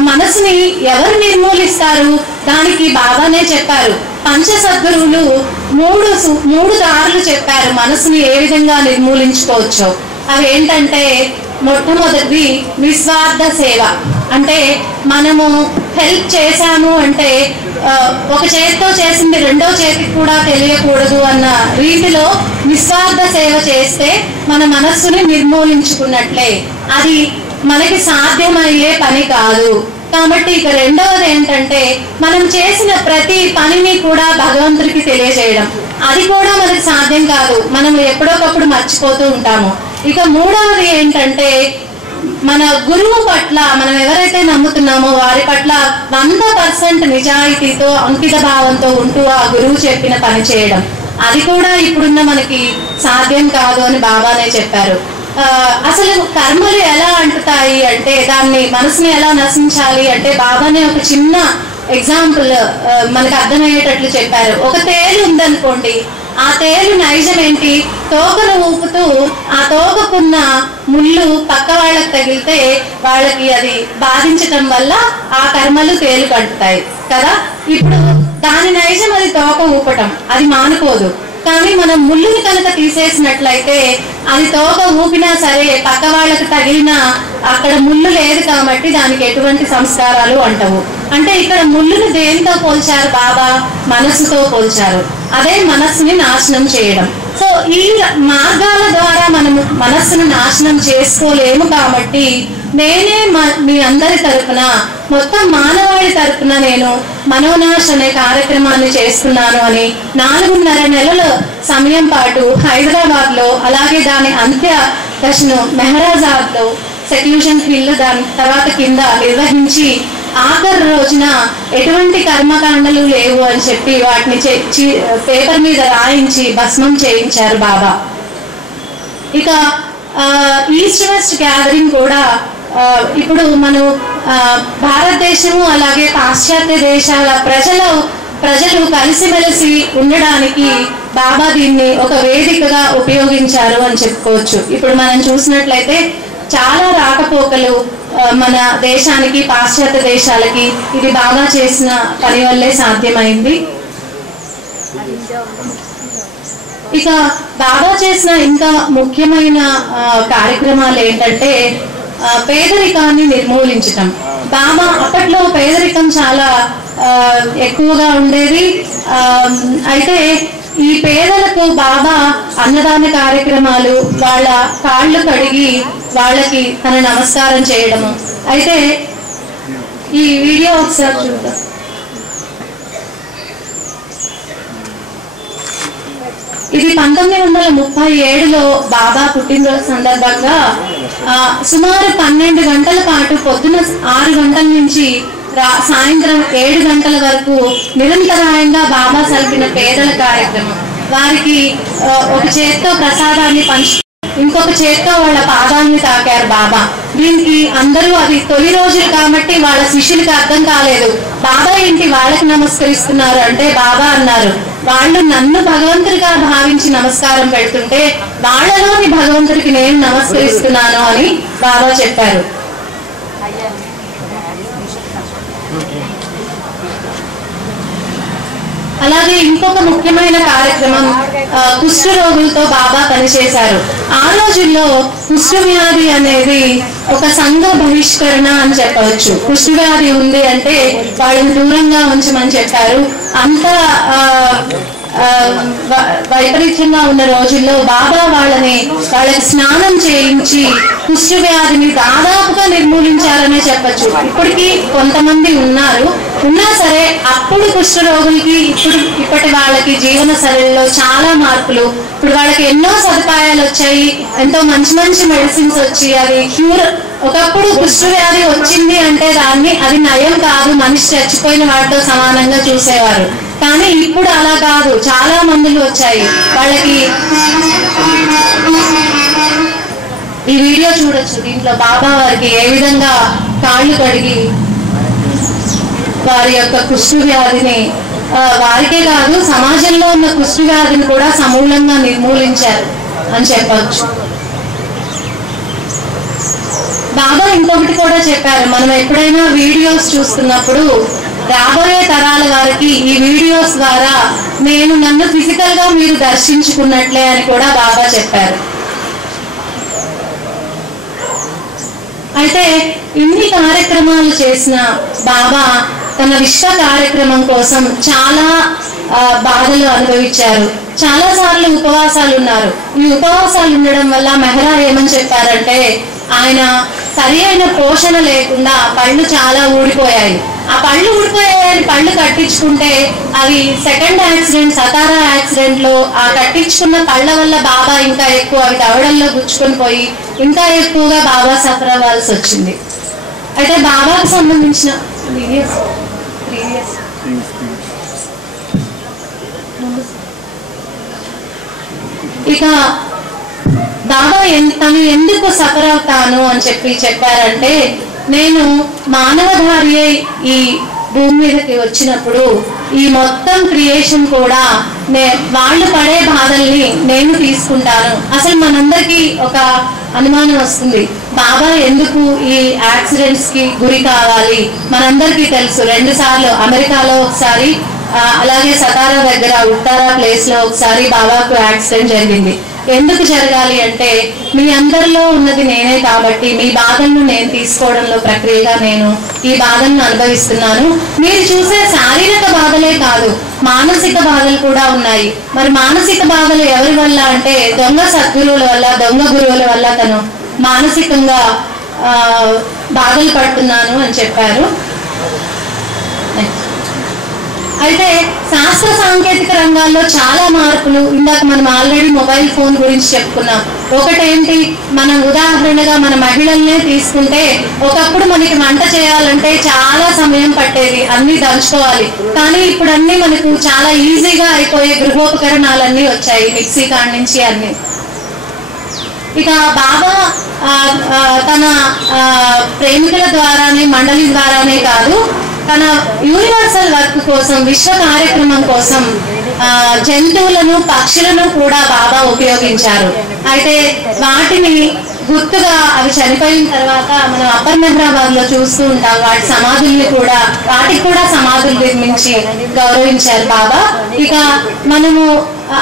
మనసుని ఎవరు నిర్మూలిస్తారు, దానికి బాబానే చెప్పారు. పంచ సద్గురువులు మూడు దారులు చెప్పారు మనసుని ఏ విధంగా నిర్మూలించుకోవచ్చో. అవి ఏంటంటే మొట్టమొదటిది నిస్వార్థ సేవ. అంటే మనము హెల్ప్ చేశాము అంటే ఒక చేతితో చేసింది రెండో చేతికి కూడా తెలియకూడదు అన్న రీతిలో నిస్వార్థ సేవ చేస్తే మన మనస్సుని నిర్మూలించుకున్నట్లే. అది మనకి సాధ్యమయ్యే పని కాదు. కాబట్టి ఇక రెండవది ఏంటంటే మనం చేసిన ప్రతి పనిని కూడా భగవంతుడికి తెలియజేయడం. అది కూడా మనకి సాధ్యం కాదు, మనం ఎప్పుడోకప్పుడు మర్చిపోతూ ఉంటాము. ఇక మూడవది ఏంటంటే మన గురువు పట్ల, మనం ఎవరైతే నమ్ముతున్నామో వారి పట్ల 100% నిజాయితీతో అంకిత భావంతో ఉంటూ ఆ గురువు చెప్పిన పని చేయడం. అది కూడా ఇప్పుడున్న మనకి సాధ్యం కాదు అని బాబానే చెప్పారు. అసలు కర్మలు ఎలా అంటుతాయి అంటే, దాన్ని మనసుని ఎలా నశించాలి అంటే బాబానే ఒక చిన్న ఎగ్జాంపుల్ మనకు అర్థమయ్యేటట్లు చెప్పారు. ఒక తేలు ఉందనుకోండి, ఆ తేలు నైజం ఏంటి, తోకను ఊపుతూ ఆ తోకకున్న ముళ్ళు పక్క వాళ్ళకి తగిలితే వాళ్ళకి అది బాధించటం వల్ల ఆ కర్మలు తేలు కట్టుతాయి కదా. ఇప్పుడు దాని నైజం అది తోక ఊపటం, అది మానుకోదు. కానీ మనం ముళ్ళుని కనుక తీసేసినట్లయితే అది తోక ఊపినా సరే పక్క వాళ్ళకి తగిలినా అక్కడ ముళ్ళు లేదు కాబట్టి దానికి ఎటువంటి సంస్కారాలు అంటవు. అంటే ఇక్కడ ముళ్ళుని దేనితో పోల్చారు బాబా, మనస్సుతో పోల్చారు. అదే మనస్సుని నాశనం చేయడం. సో ఈ మార్గాల ద్వారా మనము మనస్సును నాశనం చేసుకోలేము. కాబట్టి నేనే మీ అందరి తరపున, మొత్తం మానవాళి తరపున నేను మనోనాశ్ అనే కార్యక్రమాన్ని చేస్తున్నాను అని 4.5 నెలల సమయం పాటు హైదరాబాద్ లో, అలాగే దాని అంత్య దశను మెహరాజాద్ లో సెక్యూషన్ ఫీల్డ్, దాని తర్వాత కింద నిర్వహించి ఆఖరి రోజున ఎటువంటి కర్మకాండలు లేవు అని చెప్పి వాటిని పేపర్ మీద రాయించి భస్మం చేయించారు బాబా. ఇక ఈస్ట్ వెస్ట్ గ్యాదరింగ్ కూడా ఇప్పుడు మనం భారతదేశము అలాగే పాశ్చాత్య దేశాల ప్రజలు కలిసిమెలిసి ఉండడానికి బాబా దీన్ని ఒక వేదికగా ఉపయోగించారు అని చెప్పుకోవచ్చు. ఇప్పుడు మనం చూసినట్లయితే చాలా రాకపోకలు మన దేశానికి, పాశ్చాత్య దేశాలకి ఇది బాగా చేసిన పని వల్లే సాధ్యమైంది. ఇక బాగా చేసిన ఇంకా ముఖ్యమైన కార్యక్రమాలు ఏంటంటే పేదరికాన్ని నిర్మూలించటం. బాబా అప్పట్లో పేదరికం చాలా ఎక్కువగా ఉండేది. అయితే ఈ పేదలకు బాబా అన్నదాన కార్యక్రమాలు, వాళ్ళ కాళ్ళు కడిగి వాళ్ళకి తన నమస్కారం చేయడము. అయితే ఈ వీడియో ఒకసారి చూద్దాం. ఇది 1937లో బాబా పుట్టినరోజు సందర్భంగా సుమారు 12 గంటల పాటు పొద్దున 6 గంటల నుంచి సాయంత్రం 7 గంటల వరకు నిరంతరాయంగా బాబా సల్పిన పేదల కార్యక్రమం. వారికి ఒక చేత్తో ప్రసాదాన్ని పంచి ఇంకొక చేత్తో వాళ్ళ పాదాన్ని తాకారు బాబా. దీనికి అందరూ, అది తొలి రోజులు కాబట్టి వాళ్ళ శిష్యులకి అర్థం కాలేదు. బాబా ఏంటి వాళ్ళకి నమస్కరిస్తున్నారు అంటే బాబా అన్నారు, వాళ్ళు నన్ను భగవంతుడిగా భావించి నమస్కారం పెడుతుంటే వాళ్ళలోని భగవంతుడికి నేను నమస్కరిస్తున్నాను అని బాబా చెప్పారు. అలాగే ఇంకొక ముఖ్యమైన కార్యక్రమం కుష్ఠ రోగులతో బాబా పనిచేశారు. ఆ రోజుల్లో కుష్ఠ వ్యాధి అనేది ఒక సంఘ బహిష్కరణ అని చెప్పవచ్చు. కుష్ఠ వ్యాధి ఉంది అంటే వాళ్ళని దూరంగా ఉంచమని చెప్పారు. అంత వైపరీత్యంగా ఉన్న రోజుల్లో బాబా వాళ్ళకి స్నానం చేయించి కుష్ఠ వ్యాధిని దాదాపుగా నిర్మూలించారనే చెప్పచ్చు. ఇప్పటికీ కొంతమంది ఉన్నా సరే అప్పుడు కుష్ఠ రోగులకి ఇప్పటి వాళ్ళకి జీవన శైలిలో చాలా మార్పులు. ఇప్పుడు వాళ్ళకి ఎన్నో సదుపాయాలు వచ్చాయి, ఎంతో మంచి మంచి మెడిసిన్స్ వచ్చి అది క్యూర్. ఒకప్పుడు కుష్ఠ వ్యాధి వచ్చింది అంటే అది నయం కాదు, మనిషి చచ్చిపోయిన వాటితో సమానంగా చూసేవారు. కానీ ఇప్పుడు అలా కాదు, చాలా మందులు వచ్చాయి వాళ్ళకి. ఈ వీడియో చూడొచ్చు. దీంట్లో బాబా వారికి ఏ విధంగా కాళ్ళు కడిగి వారి యొక్క కుష్ఠ వ్యాధిని, వారికే కాదు సమాజంలో ఉన్న కుష్ఠ వ్యాధిని కూడా సమూలంగా నిర్మూలించారు అని చెప్పవచ్చు. బాబా ఇంకొకటి కూడా చెప్పారు, మనం ఎప్పుడైనా వీడియోస్ చూస్తున్నప్పుడు రాబోయే తరాల వారికి ఈ వీడియోస్ ద్వారా నన్ను ఫిజికల్ గా మీరు దర్శించుకున్నట్లే అని కూడా బాబా చెప్పారు. అయితే ఇన్ని కార్యక్రమాలు చేసిన బాబా తన విశ్వ కార్యక్రమం కోసం చాలా బాధలు అనుభవించారు. చాలా సార్లు ఉపవాసాలు ఉన్నారు. ఈ ఉపవాసాలు ఉండడం వల్ల మెహ్రా ఏమని చెప్పారంటే, ఆయన సరి అయిన పోషణ లేకుండా పళ్ళు చాలా ఊడిపోయాయి. ఆ పళ్ళు ఊడిపోయాయని పళ్ళు కట్టించుకుంటే అవి సెకండ్ యాక్సిడెంట్, సతారా యాక్సిడెంట్ లో ఆ కట్టించుకున్న పళ్ళ వల్ల బాబా ఇంకా ఎక్కువ అవి దవడల్లో గుచ్చుకొని పోయి ఇంకా ఎక్కువగా బాబా సఫర్ అవ్వాల్సి వచ్చింది. అయితే బాబాకు సంబంధించిన ఇక బాబా తను ఎందుకు సఫర్ అవుతాను అని చెప్పారంటే, నేను మానవధారి ఈ భూమి మీదకి వచ్చినప్పుడు ఈ మొత్తం క్రియేషన్ కూడా వాళ్ళు పడే బాధల్ని నేను తీసుకుంటాను. అసలు మనందరికీ ఒక అనుమానం వస్తుంది, బాబా ఎందుకు ఈ యాక్సిడెంట్స్ కి గురి కావాలి? మనందరికీ తెలుసు, 2 సార్లు అమెరికాలో ఒకసారి, అలాగే సతారా దగ్గర ఉట్టారా ప్లేస్ లో ఒకసారి బాబాకు యాక్సిడెంట్ జరిగింది. ఎందుకు జరగాలి అంటే, మీ అందరిలో ఉన్నది నేనే కాబట్టి మీ బాధలను నేను తీసుకోవడంలో ప్రక్రియగా నేను ఈ బాధలను అనుభవిస్తున్నాను. మీరు చూసే శారీరక బాధలే కాదు, మానసిక బాధలు కూడా ఉన్నాయి. మరి మానసిక బాధలు ఎవరి వల్ల అంటే, దొంగ సద్గురువుల వల్ల, దొంగ గురువుల వల్ల తను మానసికంగా బాధలు పడుతున్నాను అని చెప్పారు. అయితే శాస్త్ర సాంకేతిక రంగాల్లో చాలా మార్పులు. ఇందాక మనం ఆల్రెడీ మొబైల్ ఫోన్ గురించి చెప్పుకున్నాం. ఒకటేంటి, మనం ఉదాహరణగా మన మహిళల్నే తీసుకుంటే, ఒకప్పుడు మనకి వంట చేయాలంటే చాలా సమయం పట్టేది, అన్ని దంచుకోవాలి. కానీ ఇప్పుడు అన్ని మనకు చాలా ఈజీగా అయిపోయే గృహోపకరణాలన్నీ వచ్చాయి, మిక్సీ కాడి నుంచి అన్ని. ఇక బాబా తన ప్రేమికుల ద్వారానే, మండలి ద్వారానే కాదు, తన యూనివర్సల్ వర్క్ కోసం, విశ్వ కార్యక్రమం కోసం జంతువులను, పక్షులను కూడా బాబా ఉపయోగించారు. అయితే వాటిని గుర్తుగా అవి చనిపోయిన తర్వాత మనం అప్పర్ మెహరాబాద్ లో చూస్తూ ఉంటాం. వాటికి కూడా సమాధులు నిర్మించి గౌరవించారు బాబా. ఇక మనము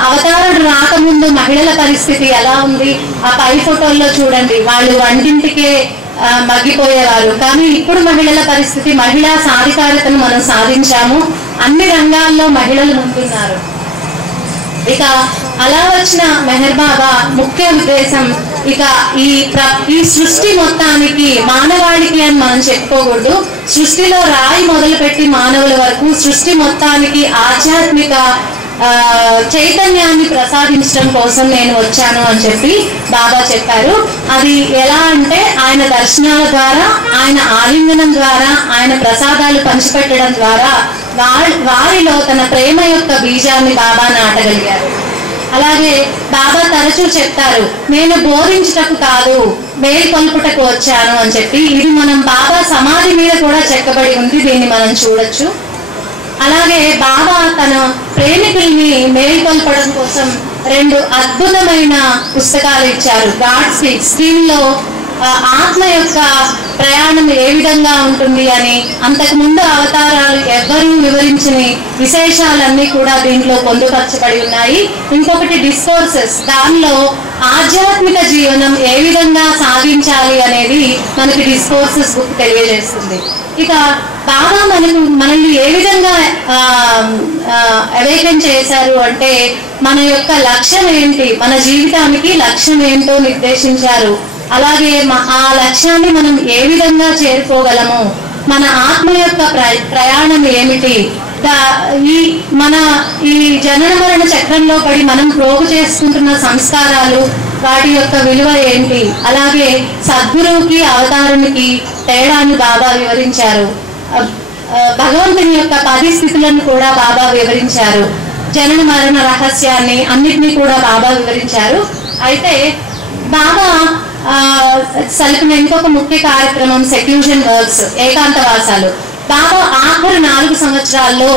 అవతారుడు రాకముందు మహిళల పరిస్థితి ఎలా ఉంది, ఆ పై ఫోటోల్లో చూడండి, వాళ్ళు వంటింటికే మగ్గిపోయేవారు. కానీ ఇప్పుడు మహిళల పరిస్థితి, మహిళా సాధికారతను మనం సాధించాము, అన్ని రంగాల్లో మహిళలు ముందున్నారు. ఇక అలా వచ్చిన మెహర్ బాబా ముఖ్య ఉద్దేశం, ఇక ఈ సృష్టి మొత్తానికి మానవాళికి అని మనం చెప్పుకోకూడదు, సృష్టిలో రాయి మొదలుపెట్టి మానవుల వరకు సృష్టి మొత్తానికి ఆధ్యాత్మిక చైతన్యాన్ని ప్రసాదించడం కోసం నేను వచ్చాను అని చెప్పి బాబా చెప్పారు. అది ఎలా అంటే ఆయన దర్శనాల ద్వారా, ఆయన ఆలింగనం ద్వారా, ఆయన ప్రసాదాలు పంచిపెట్టడం ద్వారా వారిలో తన ప్రేమ యొక్క బీజాన్ని బాబా నాటగలిగారు. అలాగే బాబా తరచూ చెప్తారు, నేను బోధించుటకు కాదు మేల్కొల్పుటకు వచ్చాను అని చెప్పి. ఇది మనం బాబా సమాధి మీద కూడా చెక్కబడి ఉంది, దీన్ని మనం చూడొచ్చు. అలాగే బాబా తన ప్రేమికుల్ని మేల్కొల్పడం కోసం 2 అద్భుతమైన పుస్తకాలు ఇచ్చారు. గాడ్ స్పీక్స్, దీనిలో ఆత్మ యొక్క ప్రయాణం ఏ విధంగా ఉంటుంది అని, అంతకు ముందు అవతారాలు ఎవ్వరూ వివరించని విశేషాలన్నీ కూడా దీంట్లో పొందుపరచబడి ఉన్నాయి. ఇంకొకటి డిస్కోర్సెస్, దానిలో ఆధ్యాత్మిక జీవనం ఏ విధంగా సాధించాలి అనేది మనకి డిస్కోర్సెస్ బుక్ తెలియజేస్తుంది. ఇక బాబా మనల్ని ఏ విధంగా అవేకన్ చేశారు అంటే, మన యొక్క లక్ష్యం ఏంటి, మన జీవితానికి లక్ష్యం ఏంటో నిర్దేశించారు. అలాగే ఆ లక్ష్యాన్ని మనం ఏ విధంగా చేరుకోగలము, మన ఆత్మ యొక్క ప్రయాణం ఏమిటి, ఈ జనన మరణ చక్రంలో పడి మనం ప్రోగు చేసుకుంటున్న సంస్కారాలు, వాటి యొక్క విలువ ఏంటి, అలాగే సద్గురువుకి అవతారునికి తేడాన్ని బాబా వివరించారు. భగవంతుని యొక్క 10 స్థితులను కూడా బాబా వివరించారు. జనన మరణ రహస్యాన్ని అన్నిటినీ కూడా బాబా వివరించారు. అయితే బాబా సలిపిన ఇంకొక ముఖ్య కార్యక్రమం సెక్యూషన్ వర్క్స్, ఏకాంతవాసాలు. బాబా ఆఖరు 4 సంవత్సరాల్లో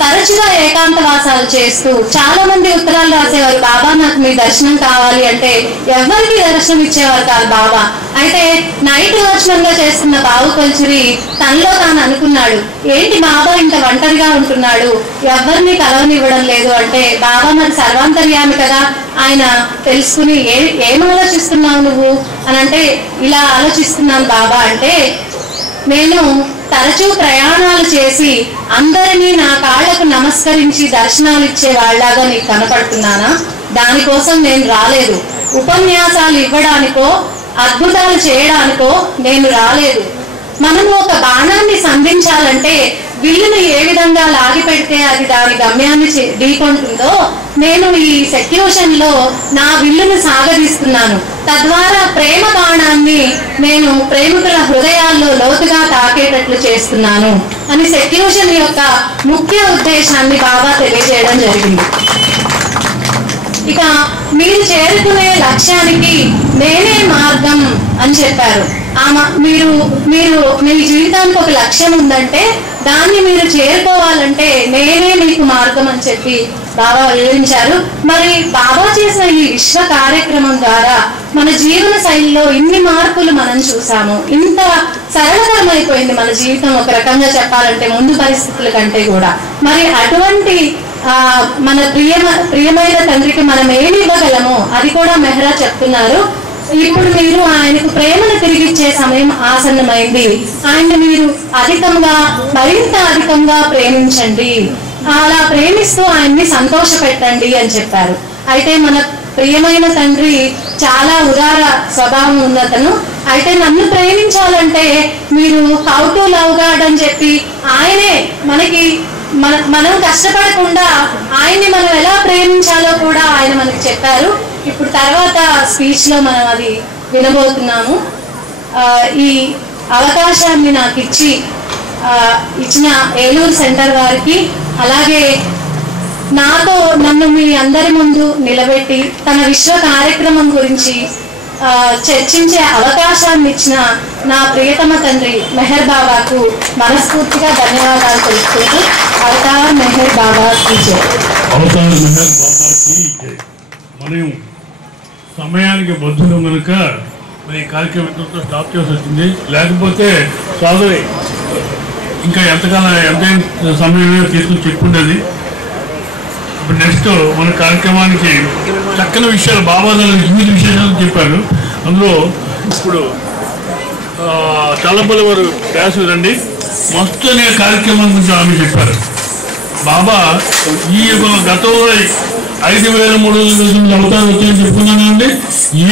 తరచుగా ఏకాంతవాసాలు చేస్తూ చాలా మంది ఉత్తరాలు రాసేవారు, బాబా నాకు మీ దర్శనం కావాలి అంటే. ఎవరికి దర్శనం ఇచ్చేవారు కాదు బాబా. అయితే నైట్ వాచ్మన్ గా చేస్తున్న బాబు కొల్చురి తనలో తాను అనుకున్నాడు, ఏంటి బాబా ఇంత ఒంటరిగా ఉంటున్నాడు, ఎవరిని కలవనివ్వడం లేదు అంటే, బాబా మరి సర్వాంతర్యామి కదా, ఆయన తెలుసుకుని ఏం ఆలోచిస్తున్నావు నువ్వు అని అంటే, ఇలా ఆలోచిస్తున్నాను బాబా అంటే, నేను తరచూ ప్రయాణాలు చేసి అందరినీ నా కాళ్లకు నమస్కరించి దర్శనాలు ఇచ్చే వాళ్ళలాగా నీకు కనపడుతున్నానా? దానికోసం నేను రాలేదు. ఉపన్యాసాలు ఇవ్వడానికో అద్భుతాలు చేయడానికో నేను రాలేదు. మనము ఒక బాణాన్ని సంధించాలంటే విల్లును ఏ విధంగా లాగి పెడితే అది దాని గమ్యాన్ని ఢీకొంటుందో, నేను ఈ సెక్యూషన్ లో నా విల్లును సాగదీస్తున్నాను. తద్వారా ప్రేమ బాణాన్ని నేను ప్రేమికుల హృదయాల్లో లోతుగా తాకేటట్లు చేస్తున్నాను అని సెక్యూషన్ యొక్క ముఖ్య ఉద్దేశాన్ని బాబా తెలియజేయడం జరిగింది. ఇక మీరు చేరుకునే లక్ష్యానికి నేనే మార్గం అని చెప్పారు. మీరు మీ జీవితానికి ఒక లక్ష్యం ఉందంటే దాన్ని మీరు చేరుకోవాలంటే నేనే మీకు మార్గం అని చెప్పి బాబా వివరించారు. మరి బాబా చేసిన ఈ విశ్వ కార్యక్రమం ద్వారా మన జీవన శైలిలో ఇన్ని మార్పులు మనం చూసాము. ఇంత సరళతరమైపోయింది మన జీవితం ఒక రకంగా చెప్పాలంటే ముందు పరిస్థితుల కంటే కూడా. మరి అటువంటి మన ప్రియమైన తండ్రికి మనం ఏమి ఇవ్వగలమో అది కూడా మెహ్రా చెప్తున్నారు. ఇప్పుడు మీరు ఆయనకు ప్రేమను తిరిగిచ్చే సమయం ఆసన్నమైంది. ఆయన్ని మీరు మరింత అధికంగా ప్రేమించండి, అలా ప్రేమిస్తూ ఆయన్ని సంతోష పెట్టండి అని చెప్పారు. అయితే మన ప్రియమైన తండ్రి చాలా ఉదార స్వభావం ఉన్నతను. అయితే నన్ను ప్రేమించాలంటే మీరు హౌ టు లవ్ గాడ్ అని చెప్పి ఆయనే మనం కష్టపడకుండా ఆయన్ని మనం ఎలా ప్రేమించాలో కూడా ఆయన మనకి చెప్పారు. ఇప్పుడు తర్వాత స్పీచ్ లో మనం అది వినబోతున్నాము. ఈ అవకాశాన్ని నాకు ఇచ్చిన ఏలూరు సెంటర్ వారికి, అలాగే నన్ను మీ అందరి ముందు నిలబెట్టి తన విశ్వ కార్యక్రమం గురించి చర్చించే అవకాశాన్ని ఇచ్చిన నా ప్రియతమ తండ్రి మెహర్ బాబాకు మనస్ఫూర్తిగా ధన్యవాదాలు తెలుపుకుంటూ అవతార్ మెహర్ బాబా की जय. అవతార్ మెహర్ బాబా की जय. మనం సమయానికి బద్ధులు కనుక ఈ కార్యక్రమంతో స్టాప్ చేసి వచ్చింది. లేకపోతే సోదరి ఇంకా ఎంతకాలం ఎంత సమయం తీసుకుని చెప్పుండేది. ఇప్పుడు నెక్స్ట్ మన కార్యక్రమానికి చక్కని విషయాలు బాబాదాలు వివిధ విశేషాలు చెప్పారు. అందులో ఇప్పుడు చల్లపల్లి వారు డ్యాన్స్ రండి మస్తు అనే కార్యక్రమం గురించి ఆమె చెప్పారు. బాబా ఈ గతంలో 5,300 అవతారాలు వచ్చాయని చెప్పుకున్నానండి.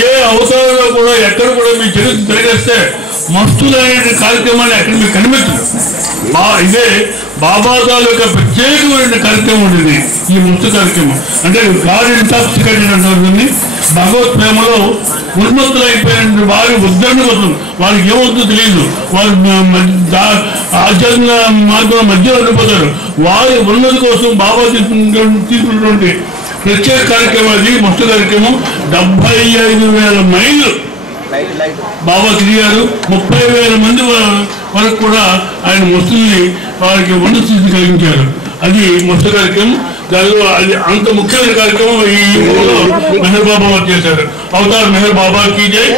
ఏ అవతారంలో కూడా ఎక్కడ కూడా మీ చరిత్ర తిరగేస్తే మస్తులైన కార్యక్రమాన్ని ఎక్కడ మీకు కనిపించదు. ఇదే బాబా తాలూకా ప్రత్యేకమైన కార్యక్రమం ఉండేది ఈ మస్తు కార్యక్రమం. అంటే గాడ్ ఇంటాక్సికేటెడ్ అంటారు దీన్ని. భగవత్ ప్రేమలో ఉన్మత్తులైపోయిన వారి ఉద్ధరణ కోసం వాళ్ళకి ఏమవుతుందో తెలియదు. వాళ్ళు ఆధ్యాత్మిక మార్గంలో మధ్యలో ఉండిపోతారు. వారి ఉన్నతి కోసం బాబా తీసుకున్నటువంటి ప్రత్యేక కార్యక్రమం అది మస్తు కార్యక్రమం. 75,000 మైళ్ళు బాబా తిరిగారు. 30,000 మంది వరకు కూడా ఆయన మస్తుల్ని వారికి ఉన్నత స్థితిని కలిగించారు. అది మస్తు కార్యక్రమం. దానిలో అది అంత ముఖ్యమైన కార్యక్రమం ఈ మెహర్ బాబా వారు చేశారు. అవతార్ మెహర్ బాబాకి జై.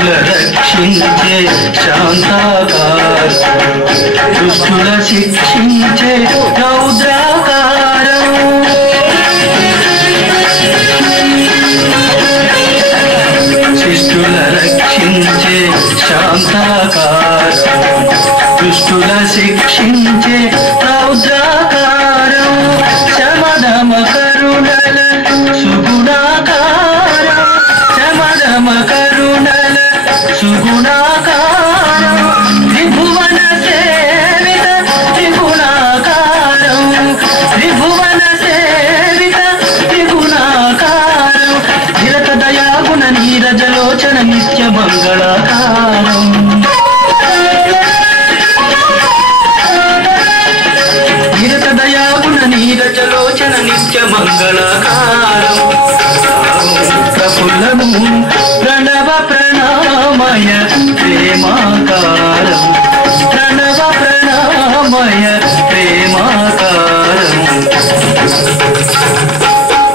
రక్షించే శాంతాకారం దుష్టుల శిక్షించే రౌద్రాకారం శిష్టుల రక్షించే శాంతాకారం దుష్టుల శిక్షించే రౌద్రాకారం శమదమ కరుణల సుగుణాకారం శమదమ కరుణల సుగుణాకారం త్రిభువన సేవిత త్రిగుణాకారం త్రిభువన సేవిత త్రిగుణాకారం నిరత దయాగుణ నీరజలోచన నిత్య మంగళాకారం నిరత దయాగుణ నీరజలోచన నిత్య మంగళాకారం ప్రఫుల్లము ప్రణవ ప్రణామయ ప్రేమాకారం ప్రణవ ప్రణామయ ప్రేమాకారం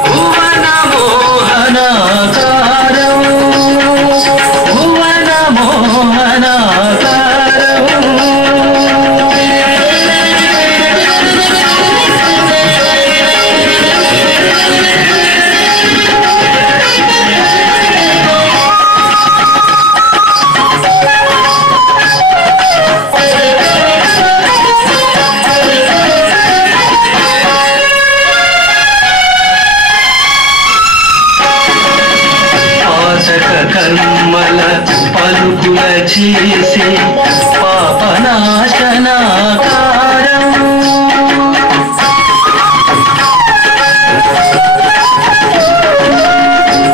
భువన మోహనాకారం భువన మోహనాకారం కర్మల పలుకుల చేసి పాపనాశనాకారం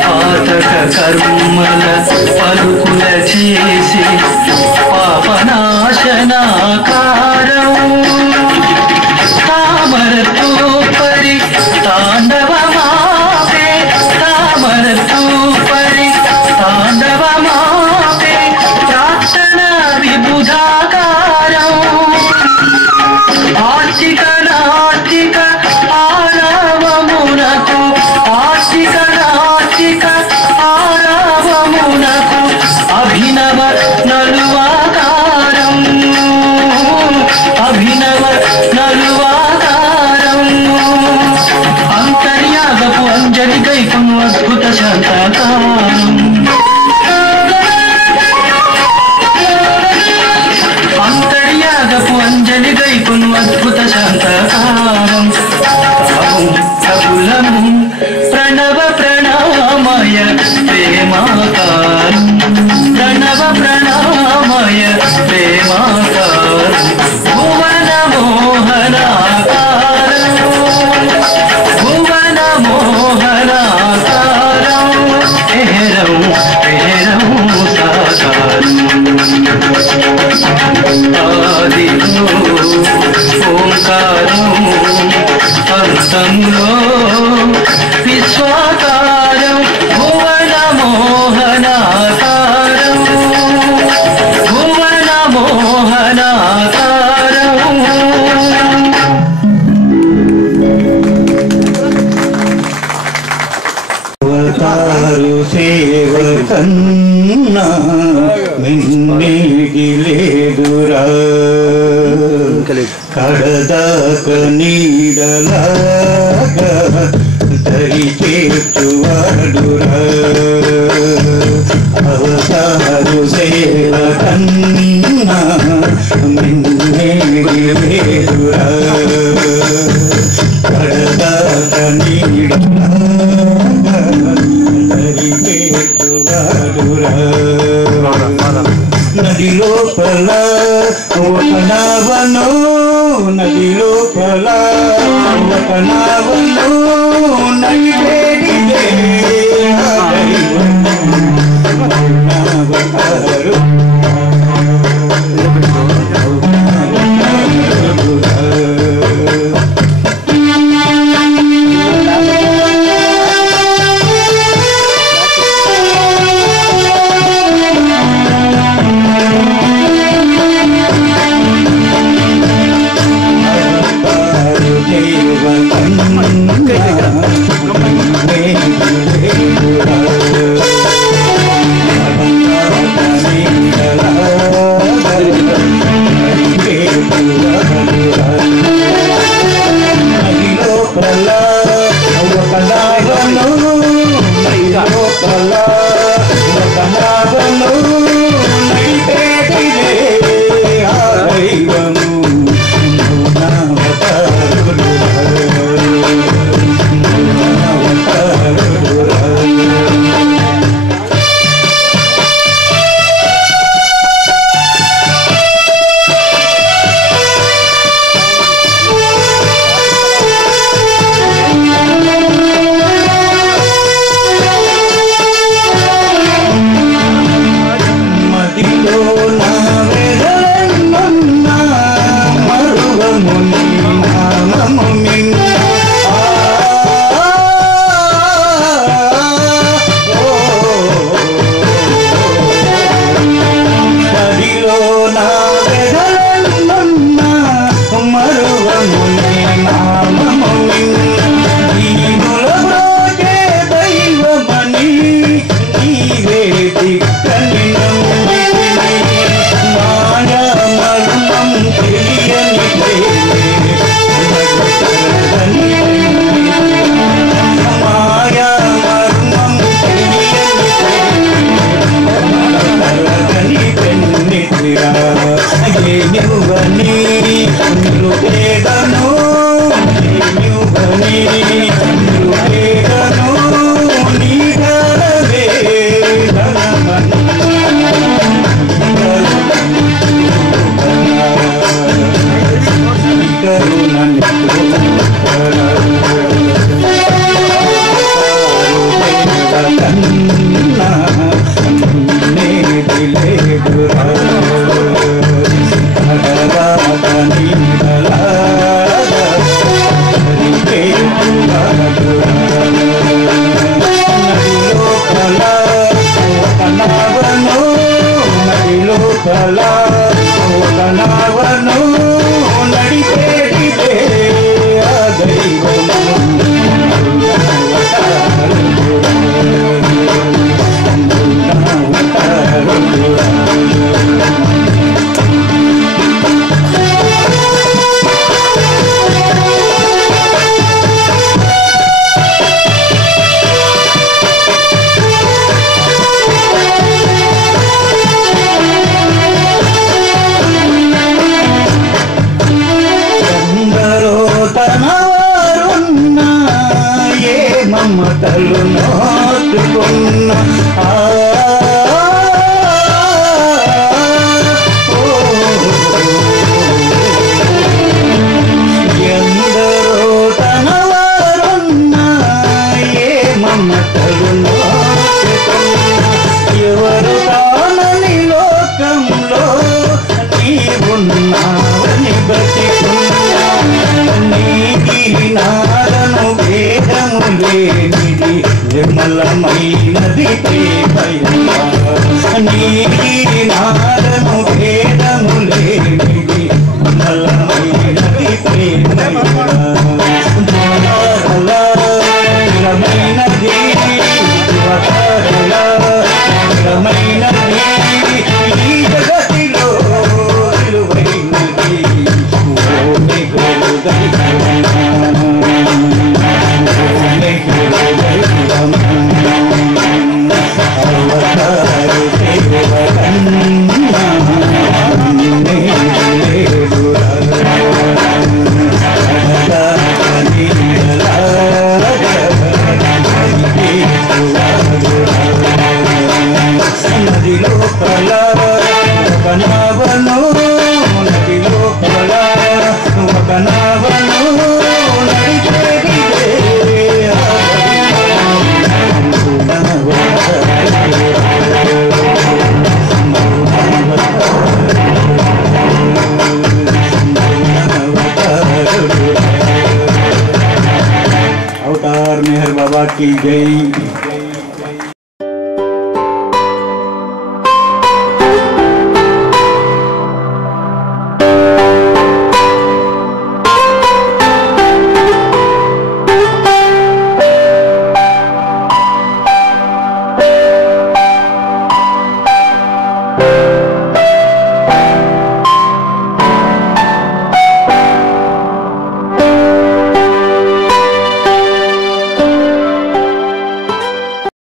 పాతక కర్మల పలుకుల చేసి పాపనాశనాకారం తామరతో పరి తాండవమాపే తామరతో పరి తాండవమాపే ప్రార్థన విబుధాకారం ఆర్చిక నార్చిక ఆరవమునకు ఆర్చిక నార్చిక ఆరవమునకు అభినవ నలువాకారం అభినవ నలువాకారం అంతర్యాగపు అంజలి గైకును అద్భుత శాంతాకారం అంతర్యాగపు అంజలి గైకును అద్భుత శాంతాకారం కపులము ప్రణవ ప్రణామయ ప్రేమాకారం ప్రణవ ప్రణామయ ప్రేమాకారం భువన రూపంలో విశ్వాకారం భువన మోహనాకారం భువన మోహనాకారం అవతారు సేవకన్నా మిన్నేకి లేదురా కడదాక నీడలాగా దరి చేర్చువాడురా అవతారు సేవకన్నా మిన్నేకి లేదురా కడదాక నీడలాగా దరి చేర్చువాడురా నది లోపల ఒక నావను నది లోపల ఒక నావను నడిపేడిదే అవతారు మమతలు నాటుకున్న ఎందరో తనవారున్న ఏ మమతలు నాటుకున్న ఎవరు కానని లోకంలో నీవున్నావని బతికున్నా నీకి నాదన లేనిది నిర్మలమైనది ప్రేమయ్యా నీది నాదము భేదము లేనిది నిర్మలమైనది ప్రేమయ్యా స్థిరమైనది స్థిరమైనది ఈ జగతిలో విలువైనది నదిలో కళ కనవను నదిలో కళ కనవను अवतार मेहर बाबा की जय।